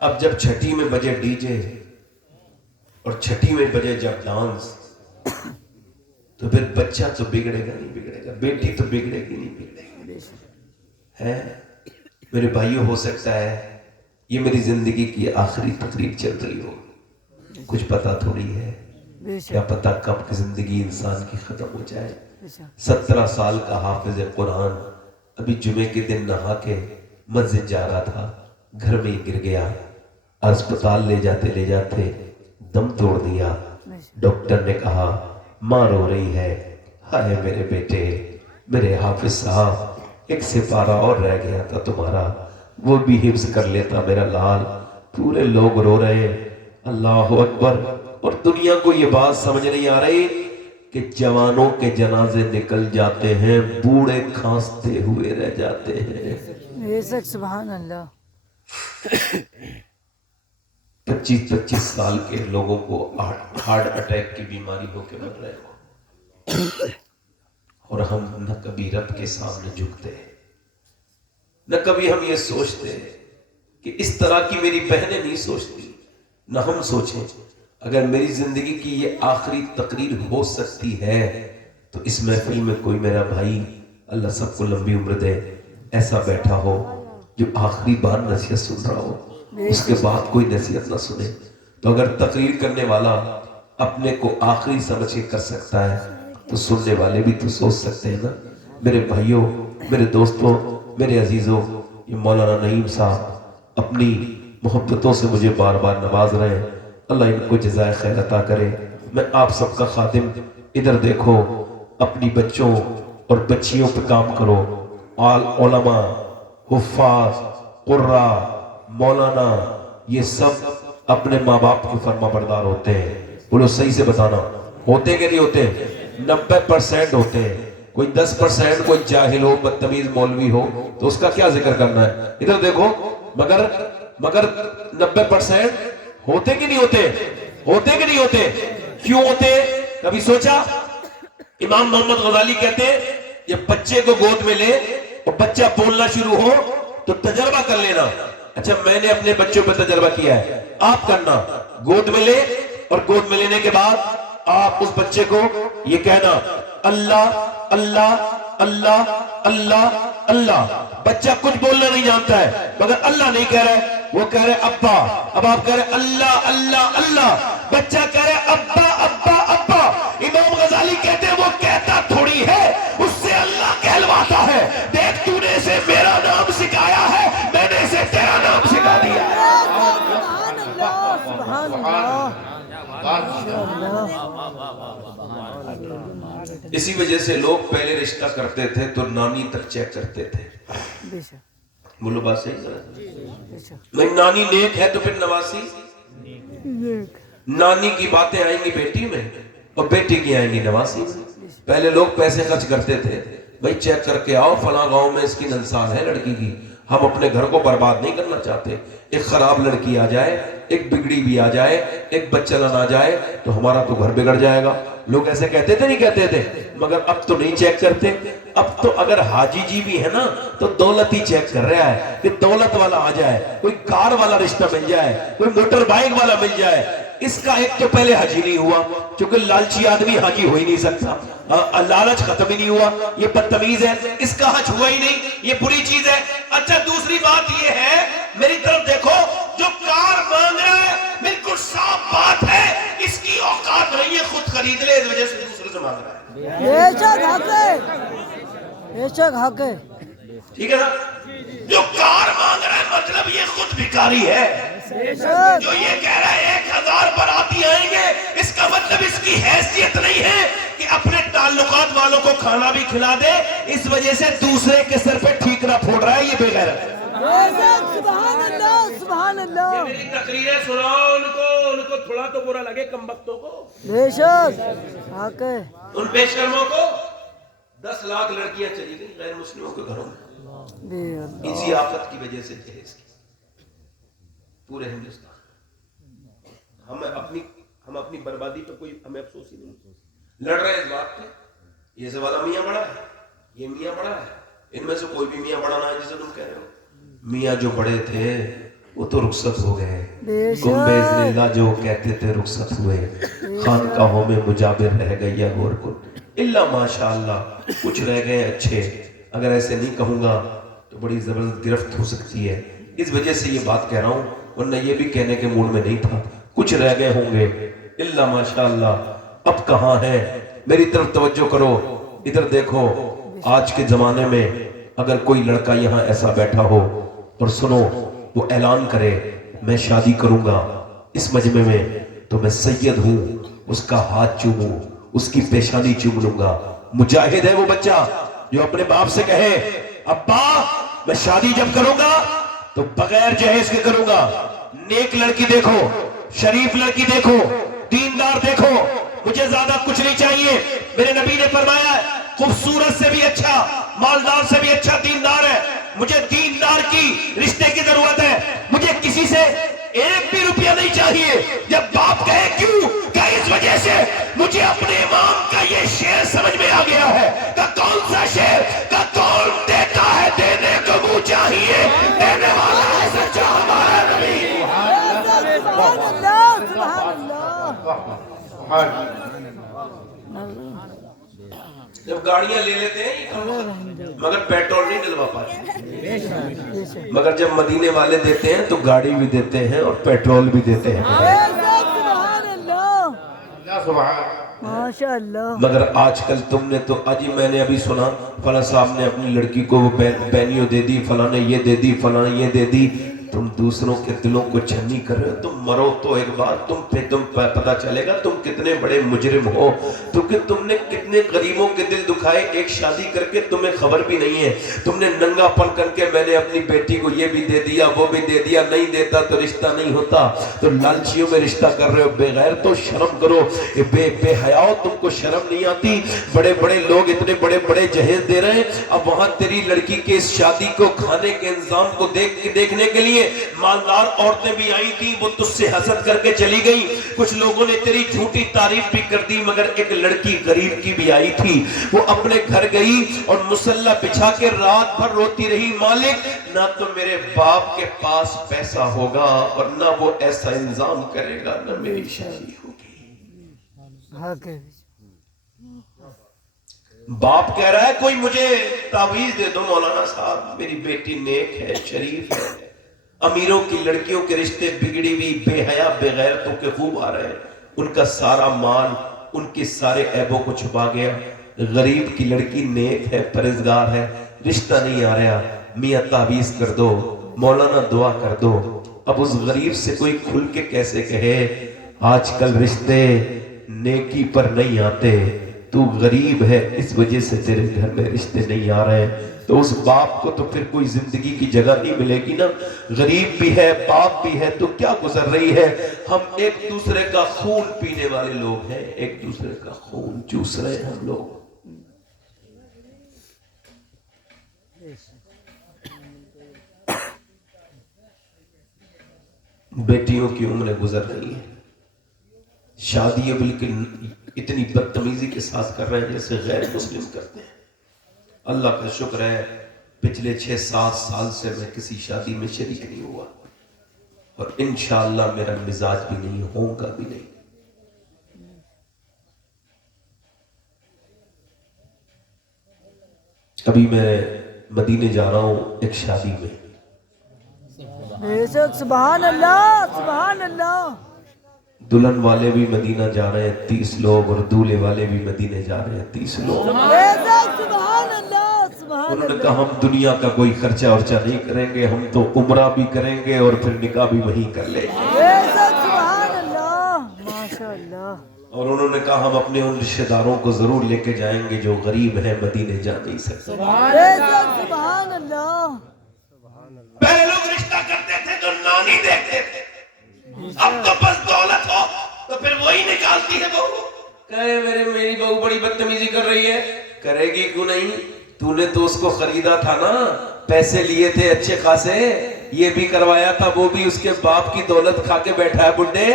अब जब छठी में बजे डीजे और छठी में बजे जब डांस, तो फिर बच्चा तो बिगड़ेगा नहीं बिगड़ेगा, बेटी तो बिगड़ेगी नहीं बिगड़ेगी, है मेरे भाइयों। हो सकता है ये मेरी जिंदगी की आखिरी तकरीर चल रही हो, कुछ पता थोड़ी है, क्या पता कब की जिंदगी इंसान की खत्म हो जाए। 17 साल का हाफिज कुरान अभी जुमे के दिन नहा के मस्जिद जा रहा था, घर में ही गिर गया, अस्पताल ले जाते दम तोड़ दिया। डॉक्टर ने कहा माँ रो रही है, हाय मेरे बेटे, मेरे हाफिज साहब, एक सिपारा और रह गया था तुम्हारा, वो भी हिफ्ज कर लेता मेरा लाल। पूरे लोग रो रहे, अल्लाह अकबर। और दुनिया को ये बात समझ नहीं आ रही कि जवानों के जनाजे निकल जाते हैं, बूढ़े खांसते हुए रह जाते हैं। बेशक सुभान अल्लाह 25-25 साल के लोगों को हार्ट अटैक की बीमारी होकर मर रहे हो, और हम न कभी रब के सामने झुकते, न कभी हम ये सोचते कि इस तरह की मेरी बहनें नहीं सोचती, न हम सोचें अगर मेरी जिंदगी की ये आखिरी तकरीर हो सकती है तो इस महफिल में कोई मेरा भाई, अल्लाह सबको लंबी उम्र दे, ऐसा बैठा हो जो आखिरी बार नसीहत सुन रहा हो, उसके बाद कोई नसीहत ना सुने। तो अगर तकरीर करने वाला अपने को आखिरी समझ के कर सकता है तो सुनने वाले भी तो सोच सकते हैं ना। मेरे भाइयों, मेरे दोस्तों, मेरे अजीजों, ये मौलाना नईम साहब अपनी मोहब्बतों से मुझे बार बार नवाज रहे हैं, अल्लाह इनको जज़ाए खैर अता करे। मैं आप सबका खादिम, इधर देखो, अपनी बच्चों और बच्चियों पे काम करो। उलमा, हुफ्फाज, कुर्रा, मौलाना, ये सब اپنے ماں باپ کو فرما بردار ہوتے ہیں؟ بولو صحیح سے بتانا، ہوتے کہ نہیں ہوتے؟ 90% ہوتے ہیں۔ کوئی 10% کوئی جاہل ہو، بدتمیز مولوی ہو تو اس کا کیا ذکر کرنا ہے؟ ادھر دیکھو، مگر 90% ہوتے کہ نہیں ہوتے؟ ہوتے کہ نہیں ہوتے؟ کیوں ہوتے؟ کبھی سوچا؟ امام محمد غزالی کہتے ہیں یہ بچے کو گود میں لے اور بچہ بولنا شروع ہو تو تجربہ کر لینا۔ اچھا میں نے اپنے بچوں پہ تجربہ کیا ہے، آپ کرنا، گود میں لے اور گود میں لینے کے بعد آپ اس بچے کو یہ کہنا اللہ اللہ اللہ اللہ اللہ۔ بچہ کچھ بولنا نہیں جانتا ہے مگر اللہ نہیں کہہ رہا ہے، وہ کہہ رہے ابا۔ اب آپ کہہ رہے اللہ اللہ اللہ، بچہ کہہ رہے ابا ابا ابا۔ امام غزالی کہتے ہیں وہ کہتا تھوڑی ہے، اس سے اللہ کہلواتا ہے۔ دیکھ تو نے اسے میرا نام سکھایا ہے، میں نے اسے تیرا نام سکھا دیا ہے۔ سبحان اللہ سبحان اللہ اسی وجہ سے لوگ پہلے رشتہ کرتے تھے تو نانی تک چیک کرتے تھے۔ بے شک بولو بات صحیح ہے؟ بے شک نہیں نانی نیک ہے تو پھر نواسی؟ نانی کی باتیں آئیں گی بیٹی میں اور بیٹی کی آئیں گی نواسی میں۔ پہلے لوگ پیسے خرچ کرتے تھے، بھائی چیک کر کے آؤ فلاں گاؤں میں اس کی ننسال ہے لڑکی کی، ہم اپنے گھر کو برباد نہیں کرنا چاہتے۔ ایک خراب لڑکی آ جائے، ایک بگڑی بھی آ جائے، ایک بچلن آ جائے تو ہمارا تو گھر بگڑ جائے گا۔ لوگ ایسے کہتے تھے نہیں کہتے تھے؟ مگر اب تو نہیں چیک کرتے۔ اب تو اگر حاجی جی بھی ہے نا تو دولت ہی چیک کر رہا ہے کہ دولت والا آ جائے، کوئی کار والا رشتہ مل جائے، کوئی موٹر بائک والا مل جائے۔ اس کا ایک تو پہلے حاجی نہیں ہوا کیونکہ لالچی آدمی حاجی ہو ہی نہیں سکتا، لالچ ختم ہی نہیں ہوا، یہ بدتمیز ہے، اس کا حج ہوا ہی نہیں، یہ بری چیز ہے۔ اچھا دوسری بات یہ ہے، میری طرف دیکھو، جو کار مانگ رہا ہے بالکل صاف بات ہے اس کی اوقات نہیں ہے خود خرید لے، اس وجہ سے دوسرے سے مانگ رہا ہے۔ بے شک حق ہے، بے شک حق ہے۔ ٹھیک ہے نا؟ جو کار مانگ رہا ہے مطلب یہ خود بھکاری ہے۔ بے شک جو یہ کہہ رہا ہے 1000 باراتی آئیں گے، اس کا مطلب اس کی حیثیت نہیں ہے کہ اپنے تعلقات والوں کو کھانا بھی کھلا دے، اس وجہ سے دوسرے کے سر پہ ٹھیکرا پھوڑ رہا ہے، یہ بے غیرت ہے۔ بے شک سبحان اللہ سبحان اللہ میری تقریریں سناؤ ان کو تھوڑا تو برا لگے، کم بختوں کو، بے شک حق ہے۔ ان بے شرموں کو۔ 10 لاکھ لڑکیاں چلی گئی غیر مسلموں کے گھروں میں، بے اللہ اسی آفت کی وجہ سے جہیز کی پورے ہندوستان۔ ہم اپنی بربادی پہ کوئی ہمیں افسوس ہی نہیں، لڑ رہے اس بات پہ یہ سے والا میاں بڑا ہے، یہ میاں بڑا ہے، ان میں سے کوئی بھی میاں بڑا نہ ہے جسے تم کہہ رہے ہو۔ میاں جو بڑے تھے وہ تو رخصت ہو گئے، گم باذن اللہ جو کہتے تھے رخصت ہوئے، خانقاہوں میں مجابر رہ گئی یا غور کن اللہ ماشاءاللہ، کچھ رہ گئے اچھے۔ اگر ایسے نہیں کہوں گا تو بڑی زبردست گرفت ہو سکتی ہے، اس وجہ سے یہ بات کہہ رہا ہوں، ورنہ یہ بھی کہنے کے موڈ میں نہیں تھا۔ کچھ رہ گئے ہوں گے اللہ ماشاءاللہ، اب کہاں ہے؟ میری طرف توجہ کرو، ادھر دیکھو۔ آج کے زمانے میں اگر کوئی لڑکا یہاں ایسا بیٹھا ہو اور سنو وہ اعلان کرے میں شادی کروں گا اس مجمع میں تو میں سید ہوں، اس کا ہاتھ چوموں، اس کی پیشانی چوم لوں گا۔ مجاہد ہے وہ بچہ جو اپنے باپ سے کہے ابا میں شادی جب کروں گا تو بغیر جہیز کے کروں گا، نیک لڑکی دیکھو، شریف لڑکی دیکھو، دیندار دیکھو، مجھے زیادہ کچھ نہیں چاہیے۔ میرے نبی نے فرمایا خوبصورت سے بھی اچھا، مالدار سے بھی اچھا دیندار ہے، مجھے دیندار کی رشتے کی ضرورت ہے، مجھے کسی سے ایک بھی روپیہ نہیں چاہیے۔ جب باپ کہے کیوں کہ اس وجہ سے مجھے اپنے امام کا یہ شعر سمجھ میں آ گیا ہے کہ کون سا شعر کہ کون دیتا ہے دینے کو منہ چاہیے، دینے والا ہے سچا ہمارا نبی۔ سبحان اللہ سبحان اللہ جب گاڑیاں لے لیتے ہیں مگر پیٹرول نہیں ڈلوا پاتے، مگر جب مدینے والے دیتے ہیں تو گاڑی بھی دیتے ہیں اور پیٹرول بھی دیتے ہیں۔ سبحان اللہ ماشاء اللہ۔ مگر آج کل تم نے تو آج ہی میں نے ابھی سنا فلاں صاحب نے اپنی لڑکی کو وہ بینیوں دے دی، فلاں نے یہ دے دی، فلاں نے یہ دے دی۔ तुम दूसरों के दिलों को छन्नी कर रहे हो। तुम मरो तो एक बार, तुम पता चलेगा तुम कितने बड़े मुजरिम हो, क्योंकि तुमने कितने गरीबों के दिल दुखाए एक शादी करके, तुम्हें खबर भी नहीं है। तुमने नंगापन करके मैंने अपनी बेटी को ये भी दे दिया वो भी दे दिया, नहीं देता तो रिश्ता नहीं होता, तो लालचियों में रिश्ता कर रहे हो। बेगैर तो शर्म करो, बेहयाओ, तुमको शर्म नहीं आती। बड़े बड़े लोग इतने बड़े बड़े जहेज दे रहे हैं, अब वहां तेरी लड़की के इस शादी को खाने के इंतजाम को देखने के लिए मालदार औरतें भी आई थी, वो तुझसे हसद करके चली गई। कुछ लोगों ने तेरी झूठी तारीफ भी कर दी, मगर एक लड़की गरीब की भी आई थी, वो अपने घर गई और मुसल्ला बिछा के रात भर रोती रही, मालिक ना तो मेरे बाप के पास पैसा होगा और ना वो ऐसा इंतजाम करेगा, ना मेरी शादी होगी। बाप कह रहा है कोई मुझे तावीज दे दो मौलाना साहब, मेरी बेटी नेक है, शरीफ है। अमीरों की लड़कियों के रिश्ते बिगड़ी हुई बेहया बेगैरतों के खूब आ रहे हैं, उनका सारा माल उनके सारे ऐबों को छुपा गया। गरीब की लड़की नेक है, परहेजगार है, रिश्ता नहीं आ रहा, मियां तावीज कर दो, मौलाना दुआ कर दो। अब उस गरीब से कोई खुल के कैसे कहे आजकल रिश्ते नेकी पर नहीं आते, तू गरीब है इस वजह से तेरे घर में रिश्ते नहीं आ रहे हैं। तो उस बाप को तो फिर कोई जिंदगी की जगह नहीं मिलेगी ना। गरीब भी है, बाप भी है, तो क्या गुजर रही है। हम एक दूसरे का खून पीने वाले लोग हैं, एक दूसरे का खून चूस रहे हैं हम लोग। बेटियों की उम्र गुजर रही है, शादी बिल्कुल इतनी बदतमीजी के साथ कर रहे हैं जैसे गैर मुस्लिम करते हैं। अल्लाह का शुक्र है पिछले 6-7 साल से मैं किसी शादी में शरीक नहीं हुआ और इंशाअल्लाह मेरा मिजाज भी नहीं होगा भी नहीं। अभी मैं मदीने जा रहा हूं एक शादी में, सुभान अल्लाह, सुभान अल्लाह। दुल्हन वाले भी मदीना जा रहे हैं 30 लोग और दूल्हे वाले भी मदीने जा रहे हैं 30 लोग। उन्होंने कहा हम दुनिया का कोई खर्चा वर्चा नहीं करेंगे, हम तो उम्रा भी करेंगे और फिर निकाह भी वहीं कर लेंगे। और उन्होंने कहा हम अपने उन रिश्तेदारों को जरूर लेके जाएंगे जो गरीब हैं, मदीने जा नहीं सकते। पहले लोग रिश्ता करते थे तो नानी देखते थे, अब तो बस दौलत हो तो फिर वही निकालती है बहू। कहे मेरी बहू बड़ी बदतमीजी कर रही है, करेगी क्यों नहीं, तूने तो उसको खरीदा था ना, पैसे लिए थे अच्छे खासे, ये भी करवाया था, वो भी उसके बाप की दौलत खा के बैठा है बुड्ढे।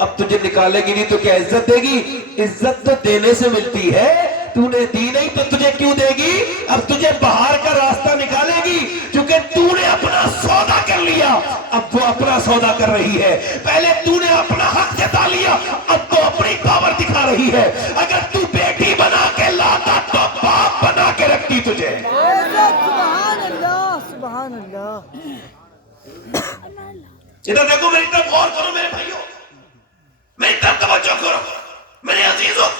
अब तुझे निकालेगी नहीं तो क्या इज्जत देगी? इज्जत तो देने से मिलती है, तूने दी नहीं तो तुझे क्यों देगी? अब तुझे बाहर का रास्ता निकालेगी क्योंकि तूने अपना सौदा कर लिया, अब वो अपना सौदा कर रही है। पहले तूने अपना हक जता लिया, अब तो अपनी पावर दिखा रही है। अगर तू बेटी बना के लाता तो बाप बना के रखती तुझे। सुभान अल्लाह, सुभान अल्लाह। इधर देखो, मेरी तरफ गौर करो मेरे भाइयों, मेरी तरफ तवज्जो करो मेरे अजीजों,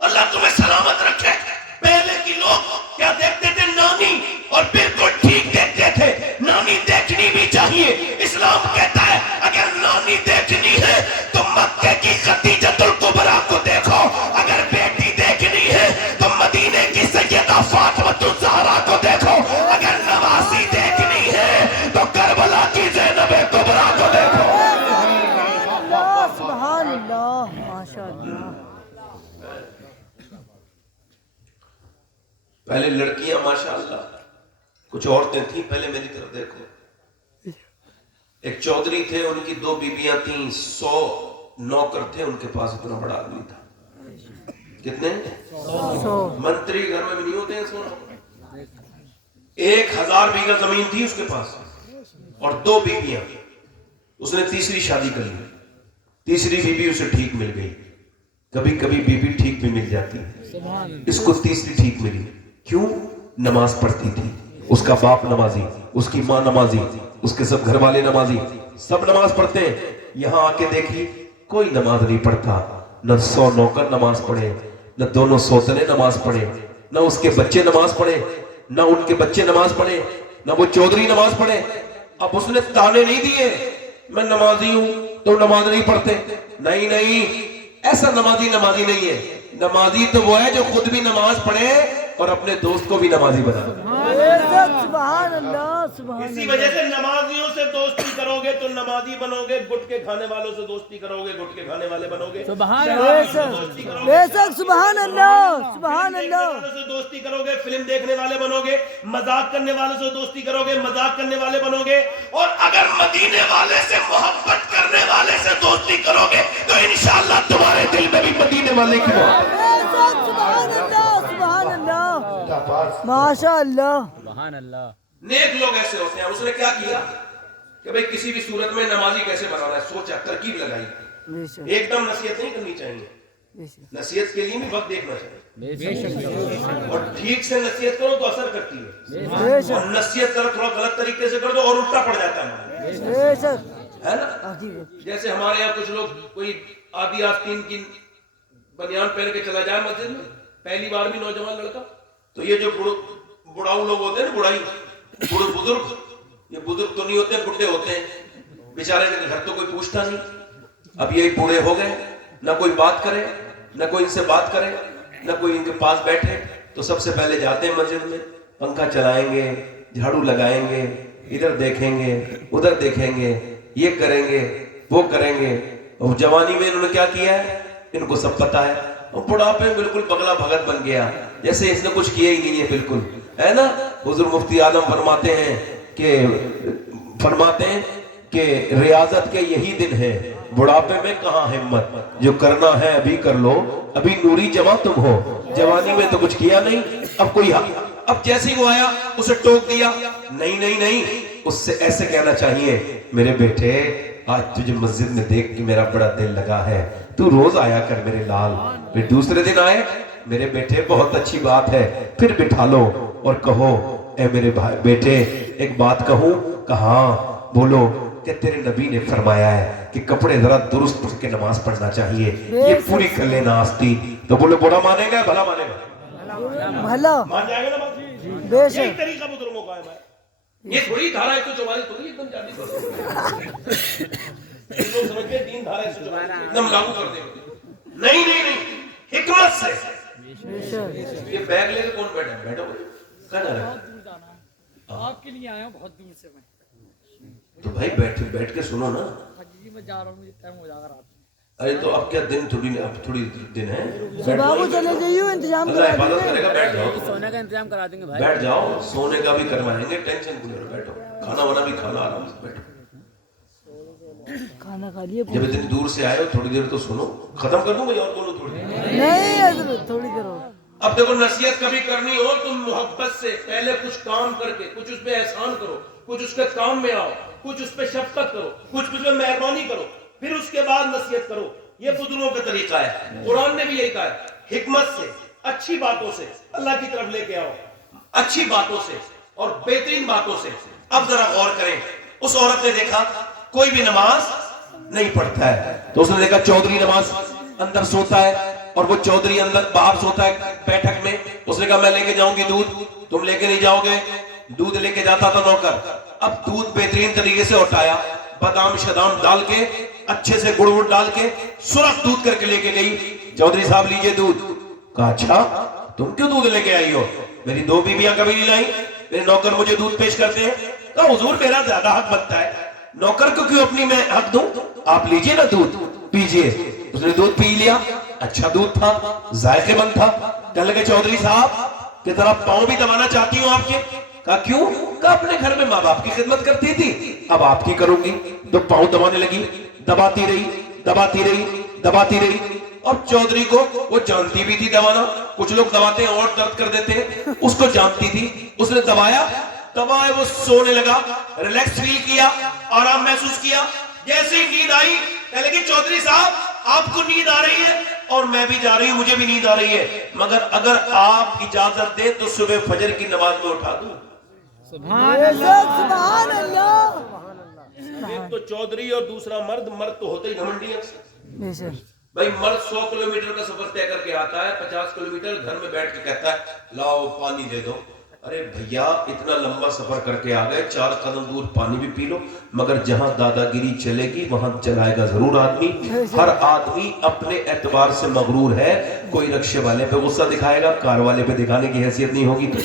अल्लाह तुम्हें सलामत रखे। पहले की लोग क्या देखते थे? नानी, और बिल्कुल ठीक देखते थे। नानी देखनी भी चाहिए, इस्लाम कहता है अगर नानी देखनी है तो मक्के की खदीजतुल कुबरा को देखो, अगर बेटी देखनी है तो मदीने की सैयदा फातिमातुज़ ज़हरा को देखो, अगर नवासी देखनी है तो करबला की ज़ैनब कुबरा को देखो। सुभान अल्लाह, माशाअल्लाह। पहले लड़कियां माशाअल्लाह, कुछ औरतें थी, पहले मेरी तरफ देखो, एक चौधरी थे, उनकी 2 बीबियां थी, 100 नौकर थे, उनके पास इतना बड़ा आदमी था। कितने? 100। मंत्री घर में भी नहीं होते हैं 100 नौकर। 1000 बीघा जमीन थी उसके पास और 2 बीबियां। उसने तीसरी शादी कर ली, तीसरी बीबी उसे ठीक मिल गई। कभी कभी बीबी ठीक भी मिल जाती है, इसको तीसरी ठीक मिली। क्यों? नमाज पढ़ती थी, उसका बाप नमाजी, उसकी माँ नमाजी, उसके सब घर वाले नमाजी, सब नमाज पढ़ते हैं। यहाँ आके देखी कोई नमाज नहीं पढ़ता, न 100 नौकर नमाज पढ़े, न दोनों सौतने नमाज पढ़े, न उसके बच्चे नमाज पढ़े, न उनके बच्चे नमाज पढ़े, न वो चौधरी नमाज पढ़े। अब उसने ताने नहीं दिए मैं नमाजी हूं तो नमाज नहीं पढ़ते, नहीं नहीं, ऐसा नमाजी नमाजी नहीं है। नमाजी तो वो है जो खुद भी नमाज पढ़े और अपने दोस्त को भी नमाजी बना। सुभान अल्लाह, सुभान इसी वजह से नमाजियों से दोस्ती करोगे तो नमाजी बनोगे, गुटके खाने वालों से दोस्ती करोगे गुटके खाने वाले बनोगे। बेशक, सुभान अल्लाह, सुभान अल्लाह। वालों से दोस्ती करोगे फिल्म देखने वाले बनोगे, मजाक करने वालों से दोस्ती करोगे मजाक करने वाले बनोगे, और अगर मदीने वाले से मोहब्बत करने वाले से दोस्ती करोगे तो इंशाअल्लाह तुम्हारे दिल में भी मदीने वाले की मोहब्बत। बेशक, सुभान अल्लाह, सुभान अल्लाह, माशा अल्लाह। नेक लोग ऐसे होते हैं। उसने क्या किया कि भाई किसी भी सूरत में नमाजी कैसे बनाना है, सोचा, तरकीब लगाई। बेशक, एकदम नसीहत नहीं करनी चाहिए, बेशक, नसीहत के लिए भी वक्त देखना चाहिए, और ठीक से नसीहत करो तो असर करती है, बेशक, और नसीहत करो थोड़ा गलत तरीके से कर दो और उल्टा पड़ जाता है, बेशक, है ना। हकीकत। जैसे हमारे यहाँ कुछ लोग, कोई आधी आस्तीन की बनियान पहन के चला जाए मस्जिद में, पहली बार भी नौजवान लड़का, तो ये जो बुढ़ाऊ लोग होते हैं ना, बुढ़ाई बुजुर्ग, ये बुजुर्ग तो नहीं होते, बुढ़े होते हैं बेचारे, के घर तो कोई पूछता नहीं। अब ये बूढ़े हो गए, ना कोई बात करे, ना कोई इनसे बात करे, ना कोई इनके पास बैठे, तो सबसे पहले जाते हैं मस्जिद में, पंखा चलाएंगे, झाड़ू लगाएंगे, इधर देखेंगे उधर देखेंगे, ये करेंगे वो करेंगे। और जवानी में इन्होंने क्या किया है इनको सब पता है, और बुढ़ापे में बिल्कुल पगला भगत बन गया, जैसे इसने कुछ किया ही नहीं है, बिल्कुल, है ना। हुजूर मुफ्ती आदम फरमाते हैं कि रियाजत के यही दिन है, बुढ़ापे में कहाँ हिम्मत, जो करना है अभी कर लो, अभी नूरी जवां तुम हो, जवानी में तो कुछ किया नहीं। अब जैसे ही वो आया उसे टोक दिया, नहीं नहीं नहीं, उससे ऐसे कहना चाहिए, मेरे बेटे आज तुझे मस्जिद में देख के मेरा बड़ा दिल लगा है, तू रोज आया कर मेरे लाल। फिर दूसरे दिन आए, मेरे बेटे बहुत अच्छी बात है, फिर बिठा लो और कहो, ए मेरे भाई बेटे एक बात कहूं, कहा बोलो, कि तेरे नबी ने फरमाया है कि कपड़े जरा दुरुस्त के नमाज पढ़ना चाहिए, ये पूरी कर लेना आस्ती। तो बोले बुरा मानेगा भला मानेगा, भला, मान जाएगा ना बात। बेशक, यही तरीका बुजुर्गों का है। ये थोड़ी धारा 144 थोड़ी एकदम जाती लोग समझते हैं दीन धारा 144 एकदम लागू कर देंगे, नहीं नहीं नहीं, हिकमत से। बेशक, ये बैग लेके कौन बैठा है, बैठो कहाँ जा रहे हैं? आपके लिए आया हूँ बहुत दूर से मैं। तो भाई बैठ के सुनो ना। जी मैं जा रहा हूँ, मुझे टाइम हो जाएगा रात में। अरे तो अब क्या दिन थोड़ी दिन है, सुबह को चले जाइए, इंतजाम अल्लाह करा हिफाजत देंगे। करेगा, बैठ जाओ, सोने का इंतजाम करा देंगे भाई। बैठ जाओ, सोने का भी करवाएंगे, टेंशन क्यों ले रहे हो, बैठो, खाना वाना भी खाना, आराम से बैठो। खाना खा लिए? जब इतनी दूर से आए हो थोड़ी देर तो सुनो, खत्म कर दूं भाई और बोलो थोड़ी देर। नहीं हजरत, थोड़ी देर और। अब देखो, नसीहत कभी करनी हो तुम मोहब्बत से, पहले कुछ काम करके, कुछ उस पे एहसान करो, कुछ उसके काम में आओ, कुछ उस पे शफकत करो, कुछ उस पे मेहरबानी करो, फिर उसके बाद नसीहत करो। ये बुजुर्गों का तरीका है, कुरान ने भी यही कहा है, हिकमत से, अच्छी बातों से अल्लाह की तरफ लेके आओ, अच्छी बातों से और बेहतरीन बातों से। अब जरा गौर करें, उस औरत ने देखा कोई भी नमाज नहीं पढ़ता है, तो उसने देखा चौधरी नमाज अंदर सोता है, और वो चौधरी अंदर बाहर सोता है बैठक में। उसने कहा मैं लेके जाऊंगी दूध, तुम लेके नहीं जाओगे। दूध लेके जाता था नौकर, अब दूध बेहतरीन तरीके से उठाया, बादाम शदाम डाल के, अच्छे से गुड़ वुड़ डाल के सुरख दूध करके लेके गई। चौधरी साहब लीजिए दूध। कहा अच्छा तुम क्यों दूध लेके आई हो, मेरी दो बीबियां कभी नहीं लाई, मेरे नौकर मुझे दूध पेश करते हैं। कहा हुजूर मेरा ज्यादा हक बनता है, नौकर को क्यों अपनी मैं हक दूं, आप लीजिए ना दूध पीजिए। उसने दूध पी लिया, अच्छा दूध था, जायकेमंद था। कहने लगे चौधरी साहब कि जरा पांव भी दबाना चाहती हूँ आपके। कहा क्यों? कहा अपने घर में माँ बाप की खिदमत करती थी, अब आपकी करूंगी। तो पांव दबाने लगी, दबाती रही दबाती रही दबाती रही। अब चौधरी को वो जानती भी थी दबाना, कुछ लोग दबाते हैं और दर्द कर देते हैं, उसको जानती थी। उसने दबाया, दबाए वो सोने लगा, रिलैक्स फील किया, आराम महसूस किया। जैसे ही नींद आई, कहने लगी चौधरी साहब आपको नींद आ रही है और मैं भी जा रही हूं, मुझे भी नींद आ रही है, मगर अगर आप इजाजत दे तो सुबह फजर की नमाज में उठा दूं। सुभान अल्लाह। एक तो चौधरी और दूसरा मर्द तो होते ही घमंडी बेशक, भाई मर्द 100 किलोमीटर का सफर तय करके आता है, 50 किलोमीटर घर में बैठ के कहता है लाओ पानी दे दो, ارے بھیا اتنا لمبا سفر کر کے آ گئے, 4 قدم دور پانی بھی پی لو, مگر جہاں دادا گیری چلے گی وہاں چلائے گا ضرور آدمی. ہر آدمی اپنے اعتبار سے مغرور ہے. کوئی رکشے والے پہ غصہ دکھائے گا, کار والے پہ دکھانے کی حیثیت نہیں ہوگی. تو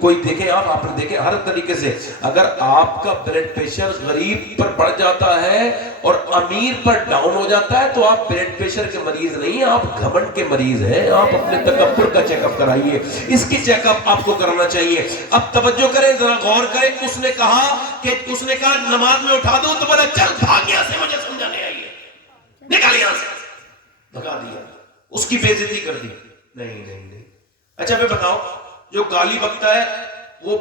کوئی دیکھے, آپ نے دیکھے ہر طریقے سے. اگر آپ کا بلڈ پریشر غریب پر بڑھ جاتا ہے اور امیر پر ڈاؤن ہو جاتا ہے تو آپ بلڈ پریشر کے مریض نہیں, آپ گھمنڈ کے مریض ہیں. آپ اپنے تکبر کا چیک اپ کرائیے, اس کی چیک اپ آپ کو کرنا چاہیے. اب توجہ کریں, ذرا غور کریں. اس نے کہا نماز میں اٹھا دوں, تو بولا چل بھاگ یہاں سے, مجھے سمجھانے آئی ہے, نکل یہاں سے. بھگا دیا, اس کی بے عزتی کر دی. نہیں. اچھا میں بتاؤ, جو گالی بکتا ہے وہ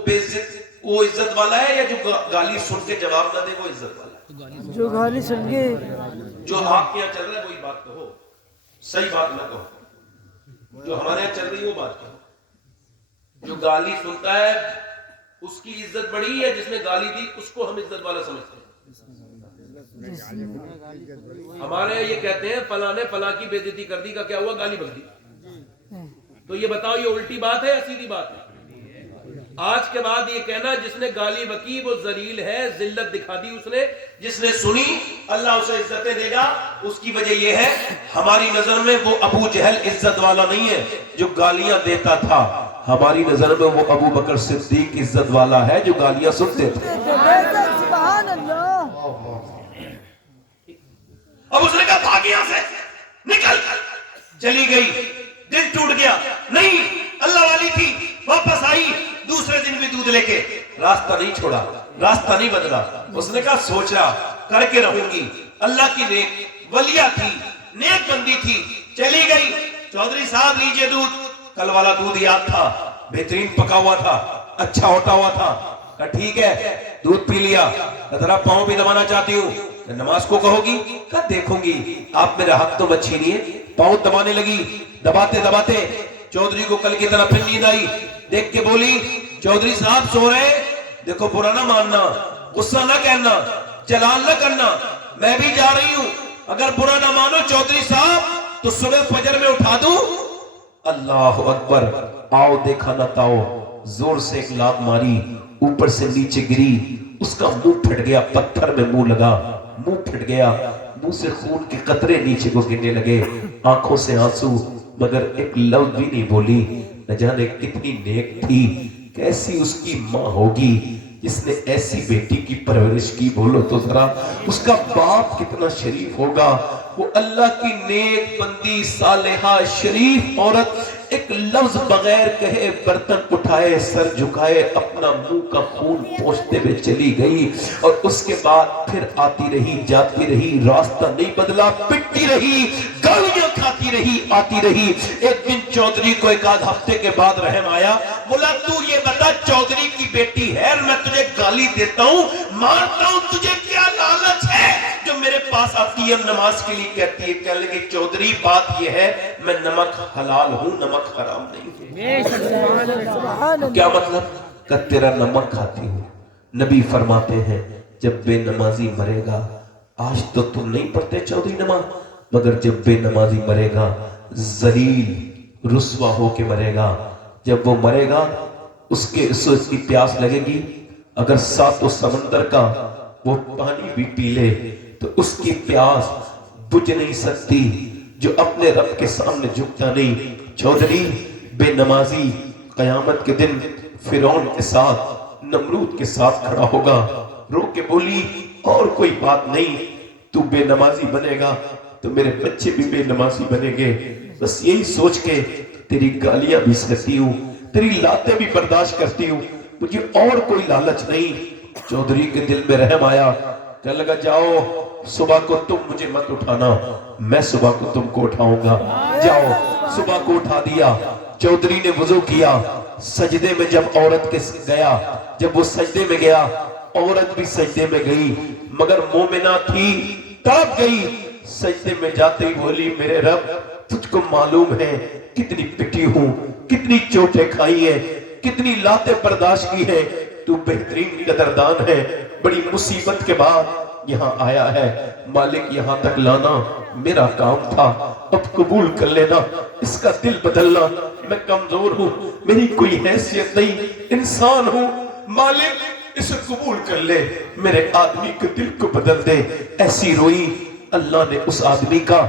عزت والا ہے, یا جو گالی سن کے جواب نہ دے وہ عزت والا ہے؟ جو گالی سن کے. جو آپ کے یہاں چل رہا ہے وہی بات کہو, صحیح بات نہ کہو. جو ہمارے یہاں چل رہی ہے وہ بات کہو. جو گالی سنتا ہے اس کی عزت بڑی ہے, جس نے گالی دی اس کو ہم عزت والا سمجھتے ہیں. ہمارے یہاں یہ کہتے ہیں فلاں نے فلاں کی بے عزتی کر دی, کا کیا ہوا؟ گالی بک دی. تو یہ بتاؤ یہ الٹی بات ہے یا سیدھی بات ہے؟ آج کے بعد یہ کہنا جس نے گالی بکی وہ ذلیل ہے, ذلت دکھا دی اس نے. جس نے سنی اللہ اسے عزتیں دے گا. اس کی وجہ یہ ہے ہماری نظر میں وہ ابو جہل عزت والا نہیں ہے جو گالیاں دیتا تھا. ہماری نظر میں وہ ابو بکر صدیق عزت والا ہے جو گالیاں سنتے تھے. سبحان اللہ. اب اس نے کہا بھاگ یہاں سے, نکل. چلی گئی, دل ٹوٹ گیا. نہیں, اللہ والی تھی, واپس آئی. دوسرے دن بھی دودھ لے کے, راستہ نہیں چھوڑا, راستہ نہیں بدلا. اس نے کہا سوچا کر کے رہوں گی. اللہ کی نیک ولیہ تھی, نیک بندی تھی. چلی گئی. چودھری صاحب لیجئے دودھ. کل والا دودھ یاد تھا, بہترین پکا ہوا تھا, اچھا ہوتا ہوا تھا. کہا ٹھیک ہے, دودھ پی لیا. ذرا پاؤں بھی دبانا چاہتی ہوں. نماز کو کہو گی؟ کہا دیکھوں گی, آپ میرا حق تو مت چھینیے. پاؤں دبانے لگی. دباتے دباتے چودھری کو کل کی طرح پھر نیند آئی. دیکھ کے بولی چودھری صاحب سو رہے, دیکھو برا نہ ماننا, غصہ نہ کہنا, چلان نہ کرنا, میں بھی جا رہی ہوں. اگر برا نہ مانو چودھری صاحب تو صبح فجر میں اٹھا دوں. اللہ اکبر. آؤ دیکھا نہ تاؤ, زور سے ایک لات ماری, اوپر سے نیچے گری. اس کا منہ پھٹ گیا, پتھر میں منہ لگا, منہ پھٹ گیا. منہ سے خون کے قطرے نیچے کو گرنے لگے, آنکھوں سے آنسو, مگر ایک لفظ بھی نہیں بولی. نہ جانے کتنی نیک تھی, کیسی اس کی ماں ہوگی جس نے ایسی بیٹی کی پرورش کی. بولو تو ذرا اس کا باپ کتنا شریف ہوگا. وہ اللہ کی نیک بندی صالحہ شریف عورت ایک لفظ بغیر کہے برتن اٹھائے, سر جھکائے, اپنا منہ کا خون پوچھتے ہوئے چلی گئی. اور اس کے بعد پھر آتی رہی, جاتی رہی, راستہ نہیں بدلا, پٹتی رہی, گالیاں کھاتی رہی, آتی رہی. ایک دن چودھری کو ایک آدھ ہفتے کے بعد رحم آیا. بولا تو یہ بتا چودھری کی بیٹی ہے, میں تجھے گالی دیتا ہوں, مارتا ہوں, تجھے کیا لالچ ہے جو میرے پاس آتی ہے نماز کے لیے کہتی ہے؟ کہنے لگے چودھری بات یہ ہے میں نمک حلال ہوں, نمک حرام نہیں ہوں. کیا مطلب؟ کہ تیرا نمک کھاتی ہوں. نبی فرماتے ہیں جب بے نمازی مرے گا, آج تو تم نہیں پڑھتے چودھری نماز, مگر جب بے نمازی مرے گا ذلیل رسوا ہو کے مرے گا. جب وہ مرے گا اس کی پیاس لگے گی, اگر ساتوں سمندر کا وہ پانی بھی پی لے تو اس کی پیاس بجھ نہیں سکتی. جو اپنے رب کے سامنے جھکتا نہیں, چودھری بے نمازی قیامت کے دن فرعون کے ساتھ, نمرود کے ساتھ کھڑا ہوگا. رو کے بولی اور کوئی بات نہیں, تو بے نمازی بنے گا تو میرے بچے بھی بے نمازی بنیں گے. بس یہی سوچ کے تیری گالیاں بھی سہتی ہوں, تیری لاتیں بھی برداشت کرتی ہوں, مجھے اور کوئی لالچ نہیں. چودھری کے دل میں رحم آیا, کہنے لگا جاؤ صبح کو تم مجھے مت اٹھانا, میں صبح کو تم کو اٹھاؤں گا. جاؤ. صبح کو اٹھا دیا. چودھری نے وضو کیا, سجدے میں جب عورت کے گیا, جب وہ سجدے میں گیا عورت بھی سجدے میں گئی, مگر مومنہ تھی, تڑپ گئی. سجدے میں جاتے ہی بولی میرے رب تجھ کو معلوم ہے کتنی پٹی ہوں, کتنی چوٹیں کھائی ہیں, کتنی لاتیں برداشت کی ہیں, تو بہترین قدردان ہے. بڑی مصیبت کے بعد یہاں آیا ہے, مالک یہاں تک لانا میرا کام تھا, اب قبول کر لینا, اس کا دل بدلنا. میں کمزور ہوں, میری کوئی حیثیت نہیں, इंसान हूं, मालिक इसे कबूल कर ले, मेरे आदमी के दिल को बदल दे। ऐसी रोई, अल्लाह ने उस आदमी का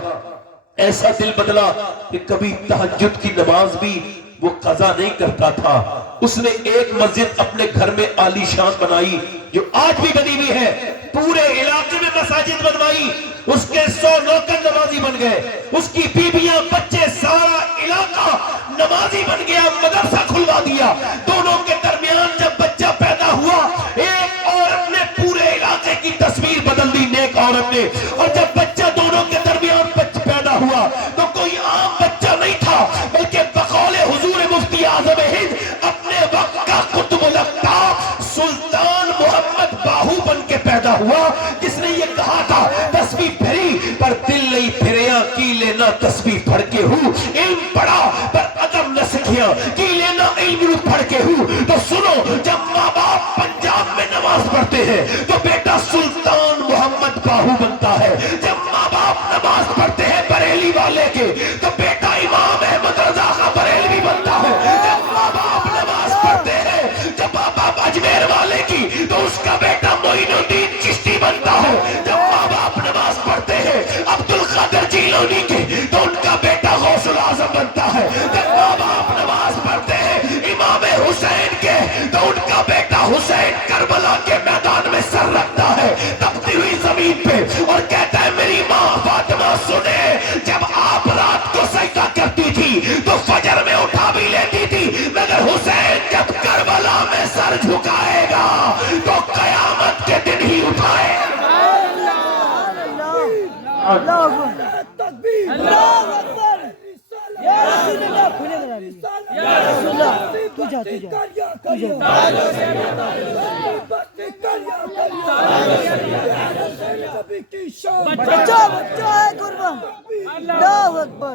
ऐसा दिल बदला कि कभी तहज्जुद की नमाज भी वो कज़ा नहीं करता था। उसने एक मस्जिद अपने घर में आलीशान बनाई जो आज भी बनी हुई है, पूरे इलाके में मसाजिद बनवाई, उसके 100 नौकर नमाजी बन गए, उसकी बीबियां बच्चे सारा इलाका नमाजी बन गया, मदरसा खुलवा दिया। दोनों के दरमियान जब बच्चा पैदा हुआ, एक औरत ने पूरे इलाके की तस्वीर बदल दी, नेक औरत ने। और जब बच्चा दोनों के दरमियान पैदा हुआ तो कोई आम बच्चा नहीं था, बल्कि बकौले हुजूर मुफ्ती आज़म हिंद अपने वक्त का कुतुबुल अक़ताब सुल्तान मोहम्मद बाहू बन के पैदा हुआ, जिसने ये कहा था तस्बीह फिरी पर दिल नहीं फिरिया, की लेना तस्बीह पढ़ के हूँ, इल्म पढ़ा पर अदब न सीखिया, की लेना इल्म पढ़ के हूँ। तो सुनो, जब माँ बाप पंजाब में नमाज पढ़ते हैं तो बेटा सुल्तान मोहम्मद बाहू बनता है, जब माँ बाप नमाज पढ़ते हैं बरेली वाले के तो बेटा इमाम अहमद रजा का बरेलवी बनता है, जब माँ बाप नमाज पढ़ते हैं जब बाप अजमेर वाले की तो उसका बेटा मोइनुद्दीन चिश्ती बनता है, जब माँ बाप नमाज पढ़ते हैं अब्दुल कादिर जीलानी के तो उनका बेटा गौसुल आजम बनता है, जब माँ बाप नमाज पढ़ते हैं इमाम हुसैन के तो उनका बेटा हुसैन करबला के मैदान में सर रखता है तपती हुई जमीन पे और कहता है मेरी माँ फातिमा सुने, जब आप रात को सजदा करती थी तो फजर में उठा भी लेती थी, मगर हुसैन जब करबला में सर झुकाएगा तो कयामत के दिन ही उठाएगा।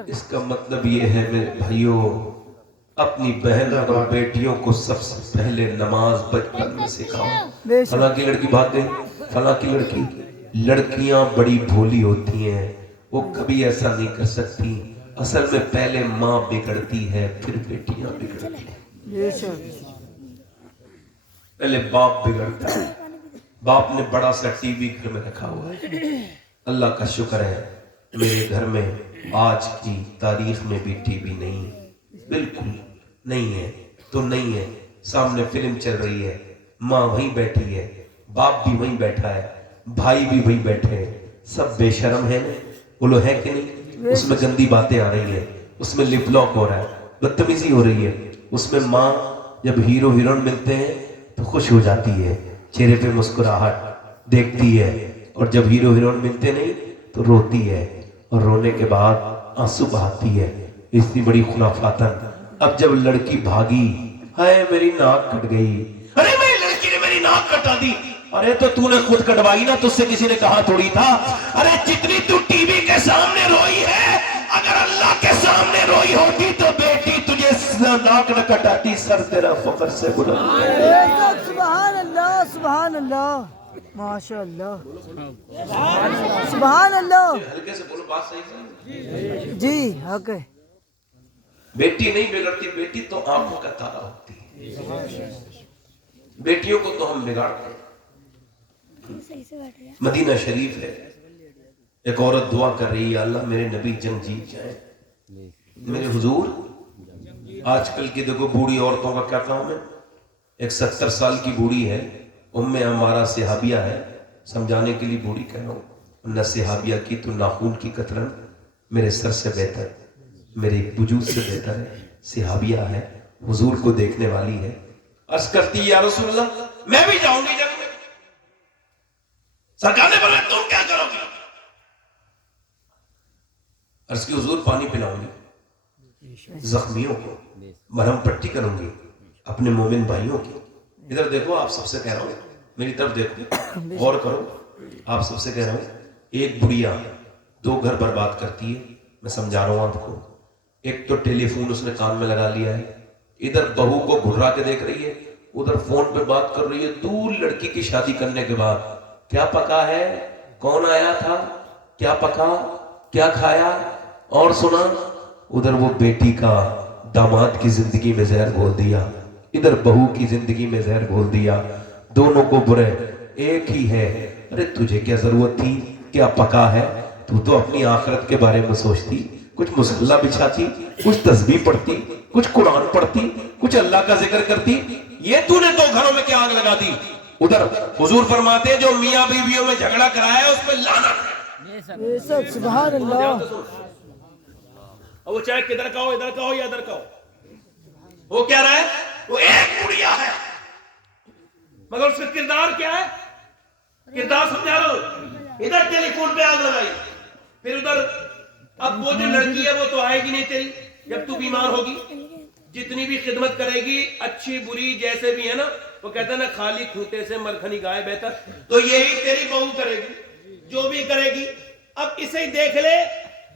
इसका मतलब ये है मेरे भाइयों, अपनी बहन और बेटियों को सबसे पहले नमाज बचपन में सिखाओ। फलां की लड़की भाग गई, फलां की लड़की, लड़कियां बड़ी भोली होती हैं, वो कभी ऐसा नहीं कर सकती। असल में पहले माँ बिगड़ती है फिर बेटियां बिगड़ती हैं, पहले बाप बिगड़ता है। बाप ने बड़ा सा टीवी घर में रखा हुआ है, अल्लाह का शुक्र है मेरे घर में आज की तारीख में भी टीवी नहीं, बिल्कुल नहीं है तो नहीं है। सामने फिल्म चल रही है, माँ वहीं बैठी है, बाप भी वहीं बैठा है, भाई भी वहीं बैठे हैं, सब बेशर्म है, बोलो है कि नहीं? उसमें गंदी बातें आ रही है, उसमें लिप लॉक हो रहा है, बदतमीजी हो रही है। उसमें माँ जब हीरो हीरोइन मिलते हैं तो खुश हो जाती है, चेहरे पे मुस्कुराहट देखती है, और जब हीरो हीरोइन मिलते नहीं तो रोती है, और रोने के बाद आंसू बहाती है। इतनी बड़ी खुराफातन। अब जब लड़की भागी, हाय मेरी नाक कट गई, अरे मेरी लड़की ने मेरी नाक कटा दी, अरे तो तूने खुद कटवाई ना, तुझसे किसी ने कहा थोड़ी था। अरे जितनी तू टीवी के सामने रोई है, अगर अल्लाह के सामने रोई होती तो बेटी तुझे नाक न कटाती, सर तेरा फख्र से बुलंद। सुभान अल्लाह, सुभान अल्लाह, माशाअल्लाह, सुभान अल्लाह। हल्के से बोलो, बात सही है जी, हक है। बेटी नहीं बिगड़ती, बेटी तो आंखों का तारा होती है, बेटियों को तो हम बिगाड़ते हैं। मदीना शरीफ है, एक औरत दुआ कर रही है, अल्लाह मेरे नबी जंग जीत जाए। मेरे हुजूर आजकल की देखो बूढ़ी औरतों का क्या काम है। एक 70 साल की बूढ़ी है, उम्मे हमारा सिहाबिया है, समझाने के लिए बूढ़ी कह रहा हूँ, न सिहाबिया की तो नाखून की कतरन मेरे सर से बेहतर, मेरे वजूद से बेहतर है, सिहाबिया है, हुजूर को देखने वाली है। अर्ज करती है या रसूलल्लाह, मैं भी जाऊंगी जंग में। सरकार ने बोला तुम क्या करोगे? अर्ज की हुजूर पानी पिलाऊंगी, जख्मियों को मरहम पट्टी करूंगी, अपने मोमिन भाइयों की। इधर देखो, आप सबसे कह रहा हूं, मेरी तरफ देखो, गौर करो, आप सबसे कह रहा हूं। एक बुढ़िया 2 घर बर्बाद करती है, मैं समझा रहा हूं आपको। एक तो टेलीफोन उसने कान में लगा लिया है, इधर बहू को घुर्रा के देख रही है, उधर फोन पे बात कर रही है। दूर लड़की की शादी करने के बाद क्या पका है, कौन आया था, क्या पका, क्या खाया, और सुना। उधर वो बेटी का दामाद की जिंदगी में जहर घोल दिया। इधर बहू की जिंदगी में जहर घोल दिया, दोनों को बुरे एक ही है। अरे तुझे क्या जरूरत थी, क्या पका है, तू तो अपनी आखिरत के बारे में सोचती, कुछ मुसल्ला बिछाती, कुछ तस्बीह पढ़ती, कुछ कुरान पढ़ती, कुछ अल्लाह का जिक्र करती। ये तूने तो घरों में क्या आग लगा दी। उधर हुजूर फरमाते जो मियां बीवियों में झगड़ा कराया उस पे लानत। बेशक सुभान अल्लाह। और वो चाहे किधर का हो, इधर का हो या इधर का हो, वो क्या रहा है, वो एक गुड़िया है, मगर उसका किरदार क्या है, किरदार समझा लो। इधर टेलीफोन पे आग लगाई, फिर उधर अब वो जो लड़की है वो तो आएगी नहीं तेरी, जब तू बीमार होगी जितनी भी खिदमत करेगी अच्छी बुरी जैसे भी है ना, वो कहता है ना खाली खूंटे से मरखनी गाय बेहतर, तो यही तेरी बहू करेगी जो भी करेगी। अब इसे ही देख ले,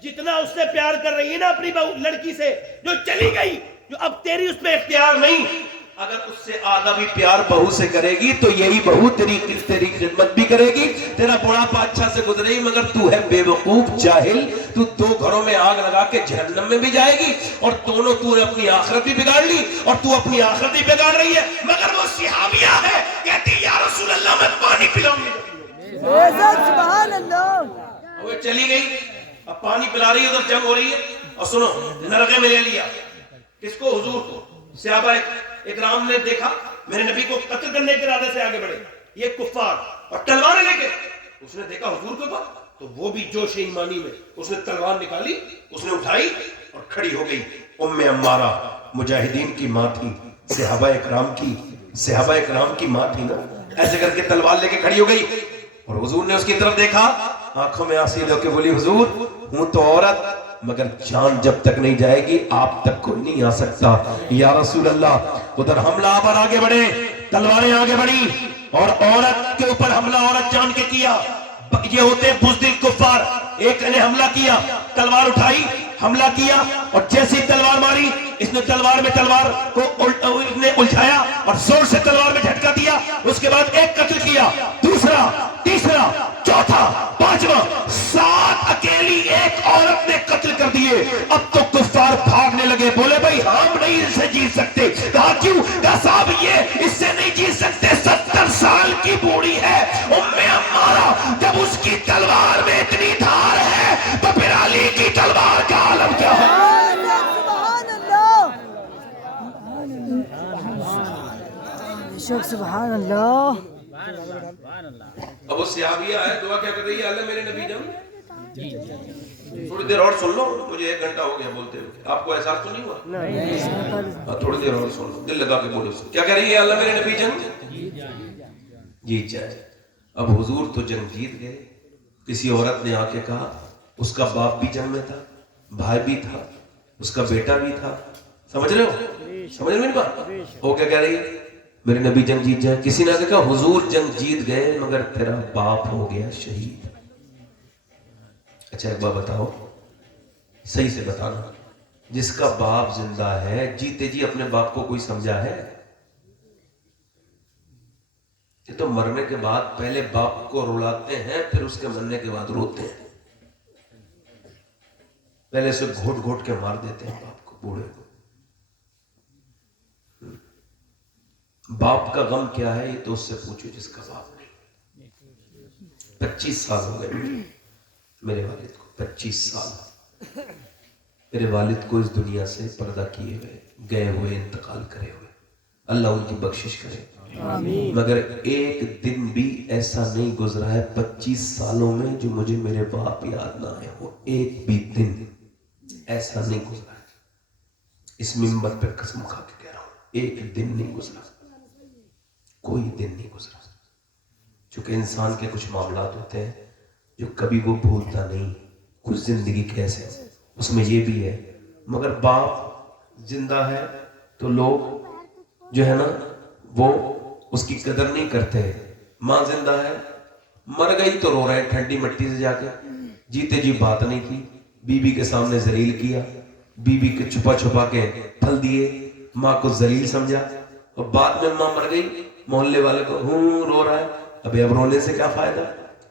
जितना उससे प्यार कर रही है ना अपनी बहू लड़की से जो चली गई, जो अब तेरी उस पर इख्तियार नहीं, अगर उससे आधा भी प्यार बहू से करेगी तो यही बहू तेरी खिदमत भी करेगी, तेरा बुढ़ापा अच्छा से गुजरेगी। मगर तू है बेवकूफ जाहिल, तू दो घरों में आग लगा के जहन्नम में भी जाएगी, और दोनों तूने अपनी आखिरत भी बिगाड़ ली और तू अपनी आखिरत भी बिगाड़ रही है। मगर वो सिहाबिया है, कहती या रसूल अल्लाह मैं पानी पिलाऊंगी, बेशक सुभान अल्लाह। वो चली गई, अब पानी पिला रही है, उधर जंग हो रही है। और सुनो, नरके में ले लिया किसको, हुजूर को। सहाबा इकराम ने देखा मेरे नबी को कत्ल करने के इरादे से आगे बढ़े ये कुफ्फार, और तलवारें लेके, उसने देखा हुजूर को तो वो भी जोश ईमानी में उसने तलवार निकाली, उसने उठाई और खड़ी हो गई। उम्मे अम्मारा मुजाहिदीन की माँ थी, सहाबा इकराम की माँ थी ना, ऐसे करके तलवार लेके खड़ी हो गई। और हुजूर ने उसकी तरफ देखा, आंखों में आंसू लेके बोली हुजूर हूं तो औरत, मगर जान जब तक नहीं जाएगी आप तक कोई नहीं आ सकता या रसूल अल्लाह। उधर हमला पर आगे बढ़े, तलवारें आगे बढ़ी और औरत के ऊपर हमला औरत जान के किया। ये होते बुज़दिल कुफ्फार। एक ने हमला किया, तलवार उठाई, हमला किया, और जैसे ही तलवार मारी इसने तलवार में तलवार को उलझाया और जोर से तलवार में झटका दिया। उसके बाद एक कत्ल किया, दूसरा, तीसरा, चौथा, पांचवा, 7 अकेली एक औरत ने कत्ल कर दिए। अब तो कुफ्फार भागने लगे, बोले भाई हम नहीं इससे जीत सकते। कहा क्यों? कहा साहब ये इससे नहीं जीत सकते, 70 साल की बूढ़ी है उम्मे अम्मारा, जब उसकी तलवार में इतनी धार है तो फिर अली की तलवार का आलम क्या है। सुभान अल्लाह, बेशक सुभान अल्लाह। अब वो सहाबिया है, दुआ क्या कर रही है, अल्लाह मेरे नबी जान थोड़ी देर और सुन लो, मुझे 1 घंटा हो गया बोलते हुए, आपको एहसास तो नहीं हुआ? थोड़ी देर और सुन लो, दिल लगा के बोलो। क्या कह रही है, अल्लाह मेरे नबी जंग जीत जाए। अब हुजूर तो जंग जीत गए। किसी औरत ने आके कहा उसका बाप भी जंग में था, भाई भी था, उसका बेटा भी था, समझ रहे हो, समझ रहे मेरी बात? वो क्या कह रही है, मेरे नबी जंग जीत जाए। किसी ने कहा हुजूर जंग जीत गए मगर तेरा बाप हो गया शहीद। अच्छा एक बात बताओ, सही से बताना, जिसका बाप जिंदा है जीते जी अपने बाप को कोई समझा है? ये तो मरने के बाद पहले बाप को रुलाते हैं, फिर उसके मरने के बाद रोते हैं। पहले से घोट घोट के मार देते हैं बाप को, बूढ़े को। बाप का गम क्या है ये तो उससे पूछो जिसका बाप नहीं। 25 साल हो गए मेरे वालिद को, 25 साल मेरे वालिद को इस दुनिया से पर्दा किए हुए गए हुए, इंतकाल करे हुए। अल्लाह उनकी बख्शिश करे, मगर एक दिन भी ऐसा नहीं गुजरा है 25 सालों में जो मुझे मेरे बाप याद ना आए हो। एक भी दिन ऐसा नहीं गुजरा है, इस मिंबर पे कसम खा के कह रहा हूं, एक दिन नहीं गुजरा, कोई दिन नहीं गुजरा। चूंकि इंसान के कुछ मामलात होते हैं जो कभी वो भूलता नहीं, कुछ जिंदगी कैसे उसमें ये भी है। मगर बाप जिंदा है तो लोग जो है ना वो उसकी कदर नहीं करते। माँ जिंदा है, मर गई तो रो रहे हैं ठंडी मिट्टी से जाके, जीते जी बात नहीं की, बीबी के सामने जलील किया, बीबी के छुपा छुपा के फल दिए, माँ को जलील समझा, और बाद में माँ मर गई, मोहल्ले वाले को रो रहा है। अबे अब रोने से क्या फायदा,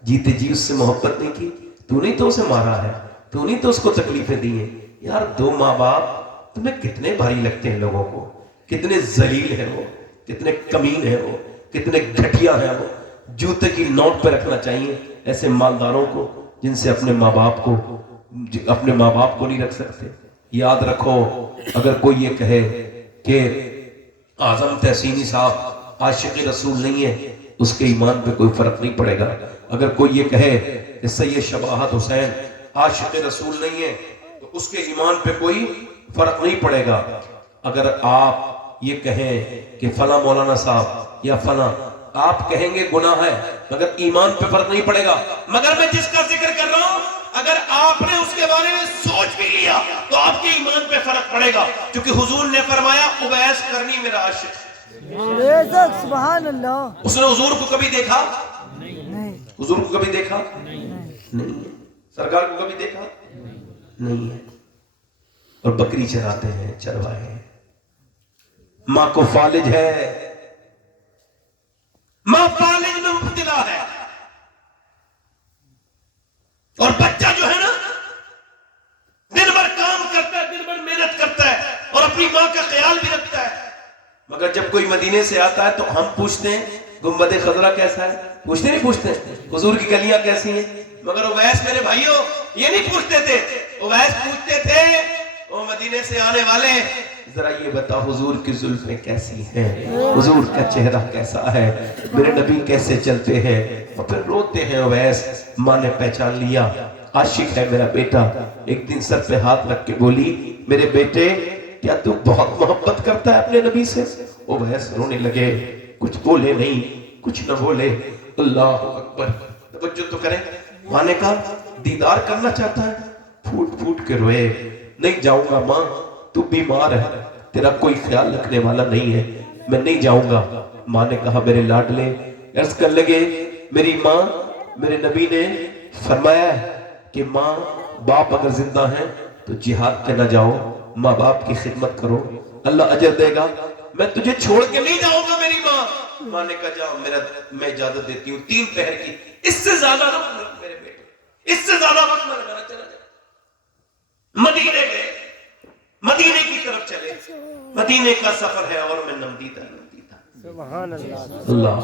जीते जी उससे मोहब्बत नहीं की, तू नहीं तो उसे मारा है, तू नहीं तो उसको तकलीफें दी हैं। यार 2 माँ बाप तुम्हें कितने भारी लगते हैं लोगों को। کتنے ذلیل ہیں وہ، کتنے کمین ہیں وہ، کتنے گھٹیا ہیں وہ. جوتے کی نوٹ پہ رکھنا چاہیے ایسے مالداروں کو جن سے اپنے ماں باپ کو نہیں رکھ سکتے. یاد رکھو اگر کوئی یہ کہے کہ اعظم تحسینی صاحب عاشق رسول نہیں ہے، اس کے ایمان پہ کوئی فرق نہیں پڑے گا. اگر کوئی یہ کہے کہ سید شباہت حسین عاشق رسول نہیں ہے تو اس کے ایمان پہ کوئی فرق نہیں پڑے گا. اگر آپ یہ کہیں کہ فلاں مولانا صاحب یا فلاں، آپ کہیں گے گناہ ہے مگر ایمان پہ فرق نہیں پڑے گا. مگر میں جس کا ذکر کر رہا ہوں اگر آپ نے اس کے بارے میں سوچ بھی لیا تو آپ کے ایمان پہ فرق پڑے گا، کیونکہ حضور نے فرمایا اویس قرنی میرا عاشق ہے. بے شک سبحان اللہ. اس نے حضور کو کبھی دیکھا؟ نہیں. حضور کو کبھی دیکھا؟ نہیں. سرکار کو کبھی دیکھا؟ نہیں ہے. اور بکری چراتے ہیں چروائے. ماں کو فالج ہے، ماں فالج میں مبتلا ہے، اور بچہ جو ہے نا دن بھر کام کرتا ہے، دن بھر محنت کرتا ہے اور اپنی ماں کا خیال بھی رکھتا ہے. مگر جب کوئی مدینے سے آتا ہے تو ہم پوچھتے ہیں گنبد خضرا کیسا ہے؟ پوچھتے نہیں پوچھتے؟ حضور کی گلیاں کیسی ہیں؟ مگر اویس میرے بھائیوں یہ نہیں پوچھتے تھے. اویس پوچھتے تھے وہ مدینے سے آنے والے ذرا یہ بتا حضور کی زلفیں کیسی ہیں، حضور کا چہرہ کیسا ہے، میرے نبی کیسے چلتے ہیں. اور پھر روتے ہیں اویس. ماں نے پہچان لیا عاشق ہے میرا بیٹا. ایک دن سر پہ ہاتھ رکھ کے بولی میرے بیٹے کیا تو بہت محبت کرتا ہے اپنے نبی سے؟ اویس رونے لگے، کچھ بولے نہیں، کچھ نہ بولے. اللہ اکبر. توجہ تو کریں. ماں نے کہا دیدار کرنا چاہتا ہے؟ پھوٹ پھوٹ کے روئے. نہیں جاؤں گا ماں، تو بیمار ہے، تیرا کوئی خیال رکھنے والا نہیں ہے، میں نہیں جاؤں گا. ماں نے کہا میرے لاڈلے. عرض کر لگے میری ماں، میرے نبی نے فرمایا ہے کہ ماں باپ اگر زندہ ہیں تو جہاد پہ نہ جاؤ، ماں باپ کی خدمت کرو، اللہ اجر دے گا. میں تجھے چھوڑ کے نہیں جاؤں گا میری ماں. ماں نے کہا جاؤ میں اجازت دیتی ہوں 3 پہر کی، اس سے زیادہ نہ میرے بیٹے، اس سے زیادہ وقت نہ لگانا. چلا جا. مدینے گئے، مدینے کی طرف چلے. مدینے کا سفر ہے اور میں نمدیدہ سبحان اللہ. اللہ.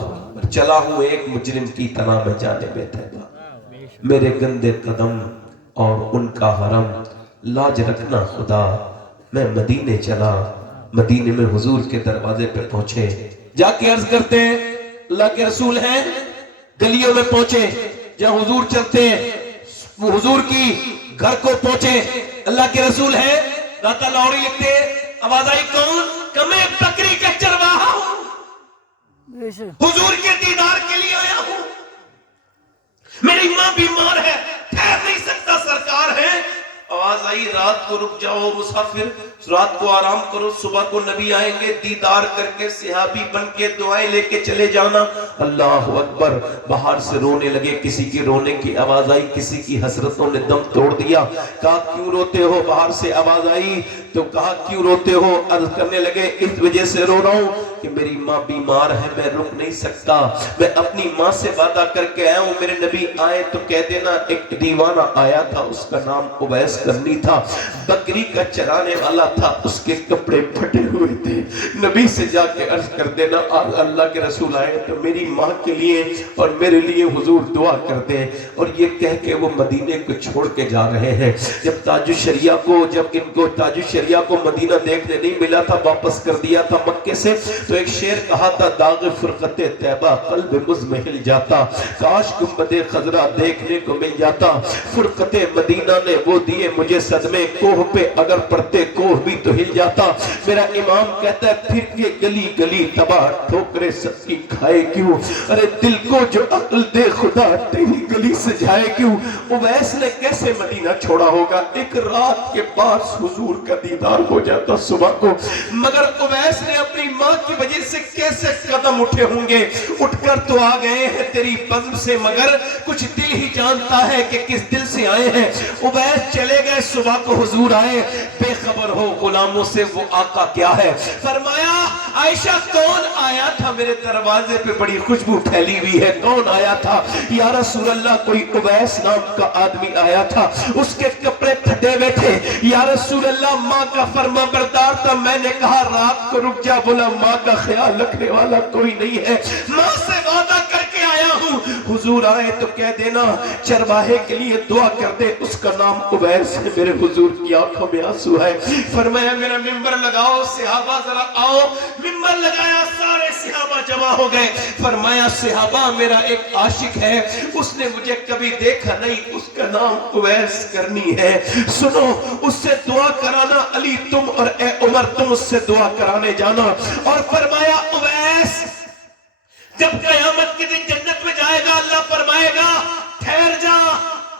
چلا ہوں ایک مجرم کی طرح میں جانب طیبہ، میرے گندے قدم اور ان کا حرم لاج رکھنا خدا. میں مدینے چلا. مدینے میں حضور کے دروازے پہ پہنچے. جا کے عرض کرتے ہیں اللہ کے رسول ہیں. گلیوں میں پہنچے جہاں حضور چلتے ہیں، حضور کی گھر کو پہنچے. اللہ کے رسول ہیں. داتا لاہوری لکھتے ہیں آواز آئی کون کہ میں بکری کا چرواہا ہوں، بے شک. حضور کے دیدار کے لیے آیا ہوں. میری ماں بیمار ہے، ٹھہر نہیں سکتا، سرکار ہے. آواز آئی رات کو رک جاؤ مسافر، رات کو آرام کرو، صبح کو نبی آئیں گے، دیدار کر کے صحابی بن کے دعائیں لے کے چلے جانا. اللہ اکبر. باہر سے رونے لگے. کسی کی رونے کی آواز آئی، کسی کی حسرتوں نے دم توڑ دیا. کہا کیوں روتے ہو؟ باہر سے آواز آئی تو کہا کیوں روتے ہو؟ عرض کرنے لگے اس وجہ سے رو رہا ہوں کہ میری ماں بیمار ہے، میں رک نہیں سکتا. میں اپنی ماں سے وعدہ کر کے آیا ہوں میرے نبی آئے تو کہہ دینا ایک دیوانہ آیا تھا، اس کا نام اویس کرنی تھا، بکری کا چرانے والا تھا، اس کے کپڑے پھٹے ہوئے تھے. نبی سے جا کے عرض کر دینا اللہ کے رسول آئے تو میری ماں کے لیے اور میرے لیے حضور دعا کر دیں. اور یہ کہہ کے وہ مدینے کو چھوڑ کے جا رہے ہیں. جب تاج الشریعہ کو، جب ان کو تاج الشریعہ کو مدینہ دیکھنے نہیں ملا تھا، واپس کر دیا تھا مکے سے، تو ایک شعر کہا تھا داغ فرقت طیبہ قلب مزمحل جاتا، کاش گنبد خضرا دیکھنے کو مل جاتا. فرقت مدینہ نے وہ دیے مجھے صدمے، کوہ پہ اگر پڑتے کوہ بھی تو ہل جاتا. میرا امام کہتا ہے پھر کے گلی گلی تباہ ٹھوکرے سب کی کھائے کیوں، ارے دل کو جو عقل دے خدا تیری گلی سے جائے کیوں. اویس نے کیسے مدینہ چھوڑا ہوگا؟ ایک رات کے بعد حضور کا دیدار ہو جاتا صبح کو. مگر اویس نے اپنی ماں کی وجہ سے کیسے قدم اٹھے ہوں گے. اٹھ کر تو آ گئے ہیں تیری بزم سے، مگر کچھ دل ہی جانتا ہے کہ کس دل سے آئے ہیں. اویس چلے گئے، صبح کو حضور آئے. بے خبر ہو غلاموں سے وہ آقا کیا ہے. فرمایا عائشہ کون آیا تھا میرے دروازے پہ بڑی خوشبو پھیلی ہوئی ہے, کون آیا تھا؟ یا رسول اللہ کوئی اویس نام کا آدمی آیا تھا, اس کے کپڑے پھٹے ہوئے تھے. یا رسول اللہ ماں کا فرما بردار تھا, میں نے کہا رات کو رک جا, بولا ماں کا خیال رکھنے والا کوئی نہیں ہے, ماں سے وعدہ کر کے آیا ہوں, حضور آئے تو کہہ دینا چرواہے کے لیے دعا کر دے, اس کا نام اویس ہے. میرے حضور کی آنکھوں میں آنسو ہے. فرمایا میرا ممبر لگاؤ, صحابہ ذرا آؤ. ممبر لگایا, سارے صحابہ جمع ہو گئے. فرمایا صحابہ میرا ایک عاشق ہے, اس نے مجھے کبھی دیکھا نہیں, اس کا نام اویس کرنی ہے, سنو اس سے دعا کرانا. علی تم اور اے عمر تم اس سے دعا کرانے جانا. اور فرمایا اویس جب قیامت کے دن جنت میں جائے گا, اللہ فرمائے گا ٹھہر جا,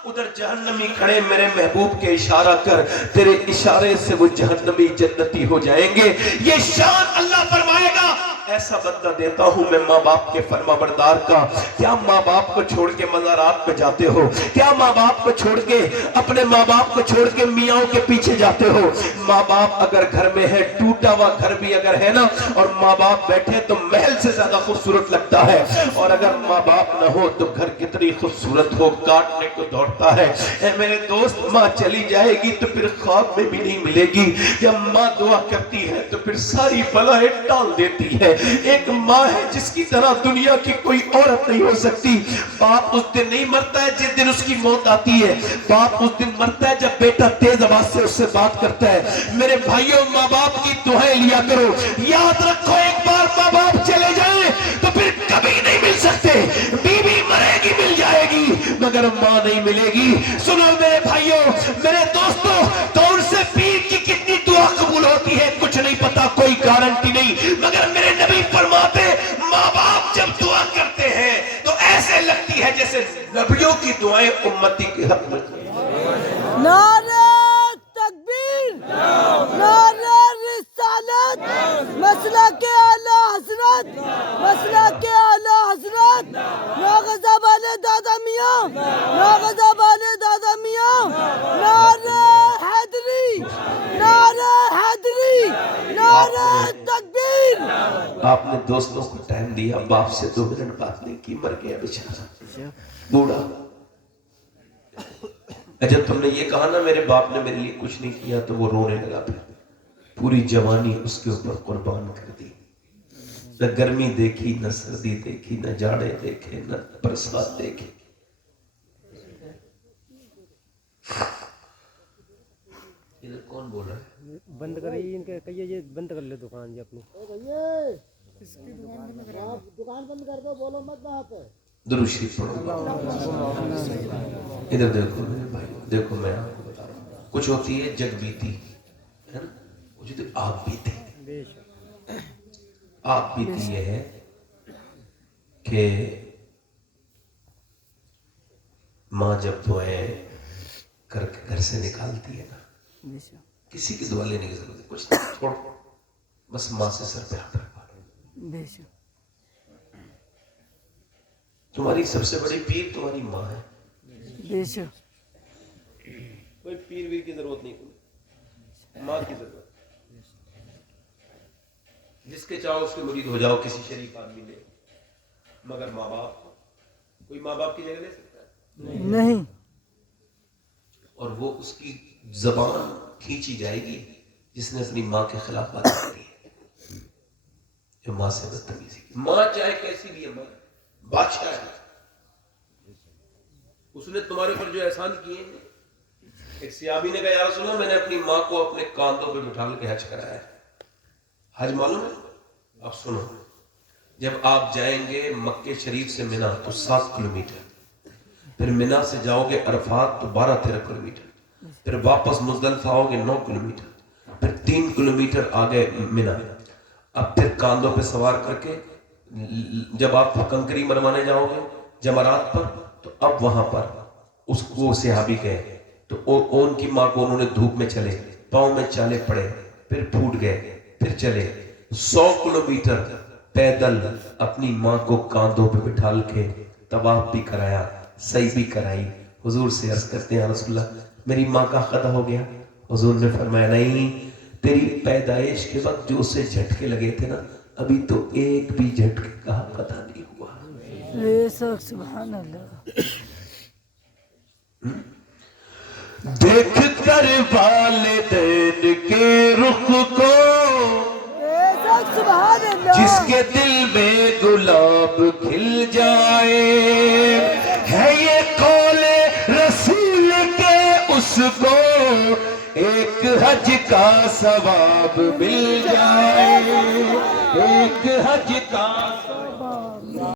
ادھر جہنمی کھڑے, میرے محبوب کے اشارہ کر, تیرے اشارے سے وہ جہنمی جنتی ہو جائیں گے. یہ شان اللہ فرمائے گا. ایسا بدلہ دیتا ہوں میں ماں باپ کے فرما بردار کا. کیا ماں باپ کو چھوڑ کے مزارات پہ جاتے ہو؟ کیا ماں باپ کو چھوڑ کے, اپنے ماں باپ کو چھوڑ کے میاں کے پیچھے جاتے ہو؟ ماں باپ اگر گھر میں ہے, ٹوٹا ہوا گھر بھی اگر ہے نا, اور ماں باپ بیٹھے تو محل سے زیادہ خوبصورت لگتا ہے, اور اگر ماں باپ نہ ہو تو گھر کتنی خوبصورت ہو, کاٹنے کو دوڑتا ہے. اے میرے دوست, ماں چلی جائے گی تو پھر خواب میں بھی نہیں ملے گی. جب ماں دعا کرتی ہے تو پھر ساری بلائیں ٹال دیتی ہے. ایک ماں ہے جس کی طرح دنیا کی کوئی عورت نہیں ہو سکتی. باپ اس دن نہیں مرتا ہے جس دن اس کی موت آتی ہے, باپ اس دن مرتا ہے جب بیٹا تیز آواز سے اس سے بات کرتا ہے. میرے بھائیوں, ماں باپ کی دعائیں لیا کرو. یاد رکھو ایک بار ماں باپ چلے جائیں تو پھر کبھی نہیں مل سکتے. بیوی مرے گی مل جائے گی مگر ماں نہیں ملے گی. سنو میرے بھائیوں, میرے دوستوں, کون سے پیر کی کتنی دعا قبول ہوتی ہے کچھ نہیں پتا, کوئی گارنٹی نہیں, مگر میرے نبی فرماتے ماں باپ جب دعا کرتے ہیں تو ایسے لگتی ہے جیسے نبیوں کی دعائیں امتی کے حق میں. نعرہ تکبیر, نعرہ رسالت, مسلک اعلی حضرت, مسلک اعلی حضرت, ناغذہ والے دادا میاں, ناغذہ والے دادا میاں, نعرہ حیدری, نعرہ حیدری, نعرہ تکبیر. آپ نے دوستوں کو ٹائم دیا, باپ سے 2 منٹ بات نہیں کی, مر گیا بیچارہ بوڑھا. جب تم نے یہ کہا نا میرے باپ نے میرے لیے کچھ نہیں کیا, تو وہ رونے لگا. پھر پوری جوانی اس کے اوپر قربان کر دی. نہ گرمی دیکھی, نہ سردی دیکھی, نہ جاڑے دیکھے, نہ برسات دیکھی. ادھر کون بول رہا ہے؟ بند کریے, ان کے کہیے یہ بند کر لے دکان جی اپنی. دکان بند کر دو, بولو مت وہاں پہ. درود شریف پڑھو. ادھر دیکھو میرے بھائی, دیکھو میں آپ کو بتا رہا ہوں, کچھ ہوتی ہے جگ بیتی ہے نا, کچھ ہوتی ہے آگ بیتی. آگ بیتی یہ ہے کہ ماں جب دعائیں کر کے گھر سے نکالتی ہے نا, کسی کی دعا لینے کی ضرورت ہے, کچھ چھوڑ, بس ماں سے سر پہ ہاتھ رکھوا لو. تمہاری سب سے بڑی پیر تمہاری ماں ہے. کوئی پیر ویر کی ضرورت نہیں, ماں کی ضرورت. جس کے چاہو اس کے مرید ہو جاؤ, کسی شریف آدمی نے, مگر ماں باپ, کوئی ماں باپ کی جگہ لے سکتا ہے؟ نہیں. اور وہ اس کی زبان کھینچی جائے گی جس نے اپنی ماں کے خلاف بات کی ہے, جو ماں سے بدتمیزی کی. ماں چاہے کیسی بھی ہے, ماں بادشاہ ہے, اس نے تمہارے اوپر جو احسان کیے ہیں. ایک صحابی نے کہا یا رسول اللہ, میں نے اپنی ماں کو اپنے کاندھوں پہ بٹھا کے حج کرایا ہے. حج معلوم ہے؟ اب سنو, جب آپ جائیں گے مکہ شریف سے مینا تو 7 کلومیٹر, پھر مینا سے جاؤ گے عرفات تو 12-13 کلومیٹر, پھر واپس مزدلفہ آؤ گے 9 کلومیٹر, پھر 3 کلومیٹر آگے مینا. اب پھر کاندھوں پہ سوار کر کے جب آپ کنکری مروانے جاؤ گے جمرات پر, تو اب وہاں پر اس کو صحابی گئے تو ان کی ماں کو انہوں نے دھوپ میں چلے, پاؤں میں چالے پڑے, پھر پھوٹ گئے, پھر چلے 100 کلومیٹر پیدل اپنی ماں کو کاندھوں پہ بٹھال کے طواف بھی کرایا, سعی بھی کرائی. حضور سے عرض کرتے ہیں یا رسول اللہ میری ماں کا خطا ہو گیا. حضور نے فرمایا نہیں, تیری پیدائش کے وقت جو اسے جھٹکے لگے تھے نا, ابھی تو ایک بھی جھٹکے کا پتہ نہیں ہوا. بے شک سبحان اللہ. دیکھ کر والدین کے رخ کو بے شک سبحان اللہ. جس کے دل میں گلاب کھل جائے ہے یہ قول رسول کے اس کو ایک حج کا ثواب مل جائے. ایک حج کا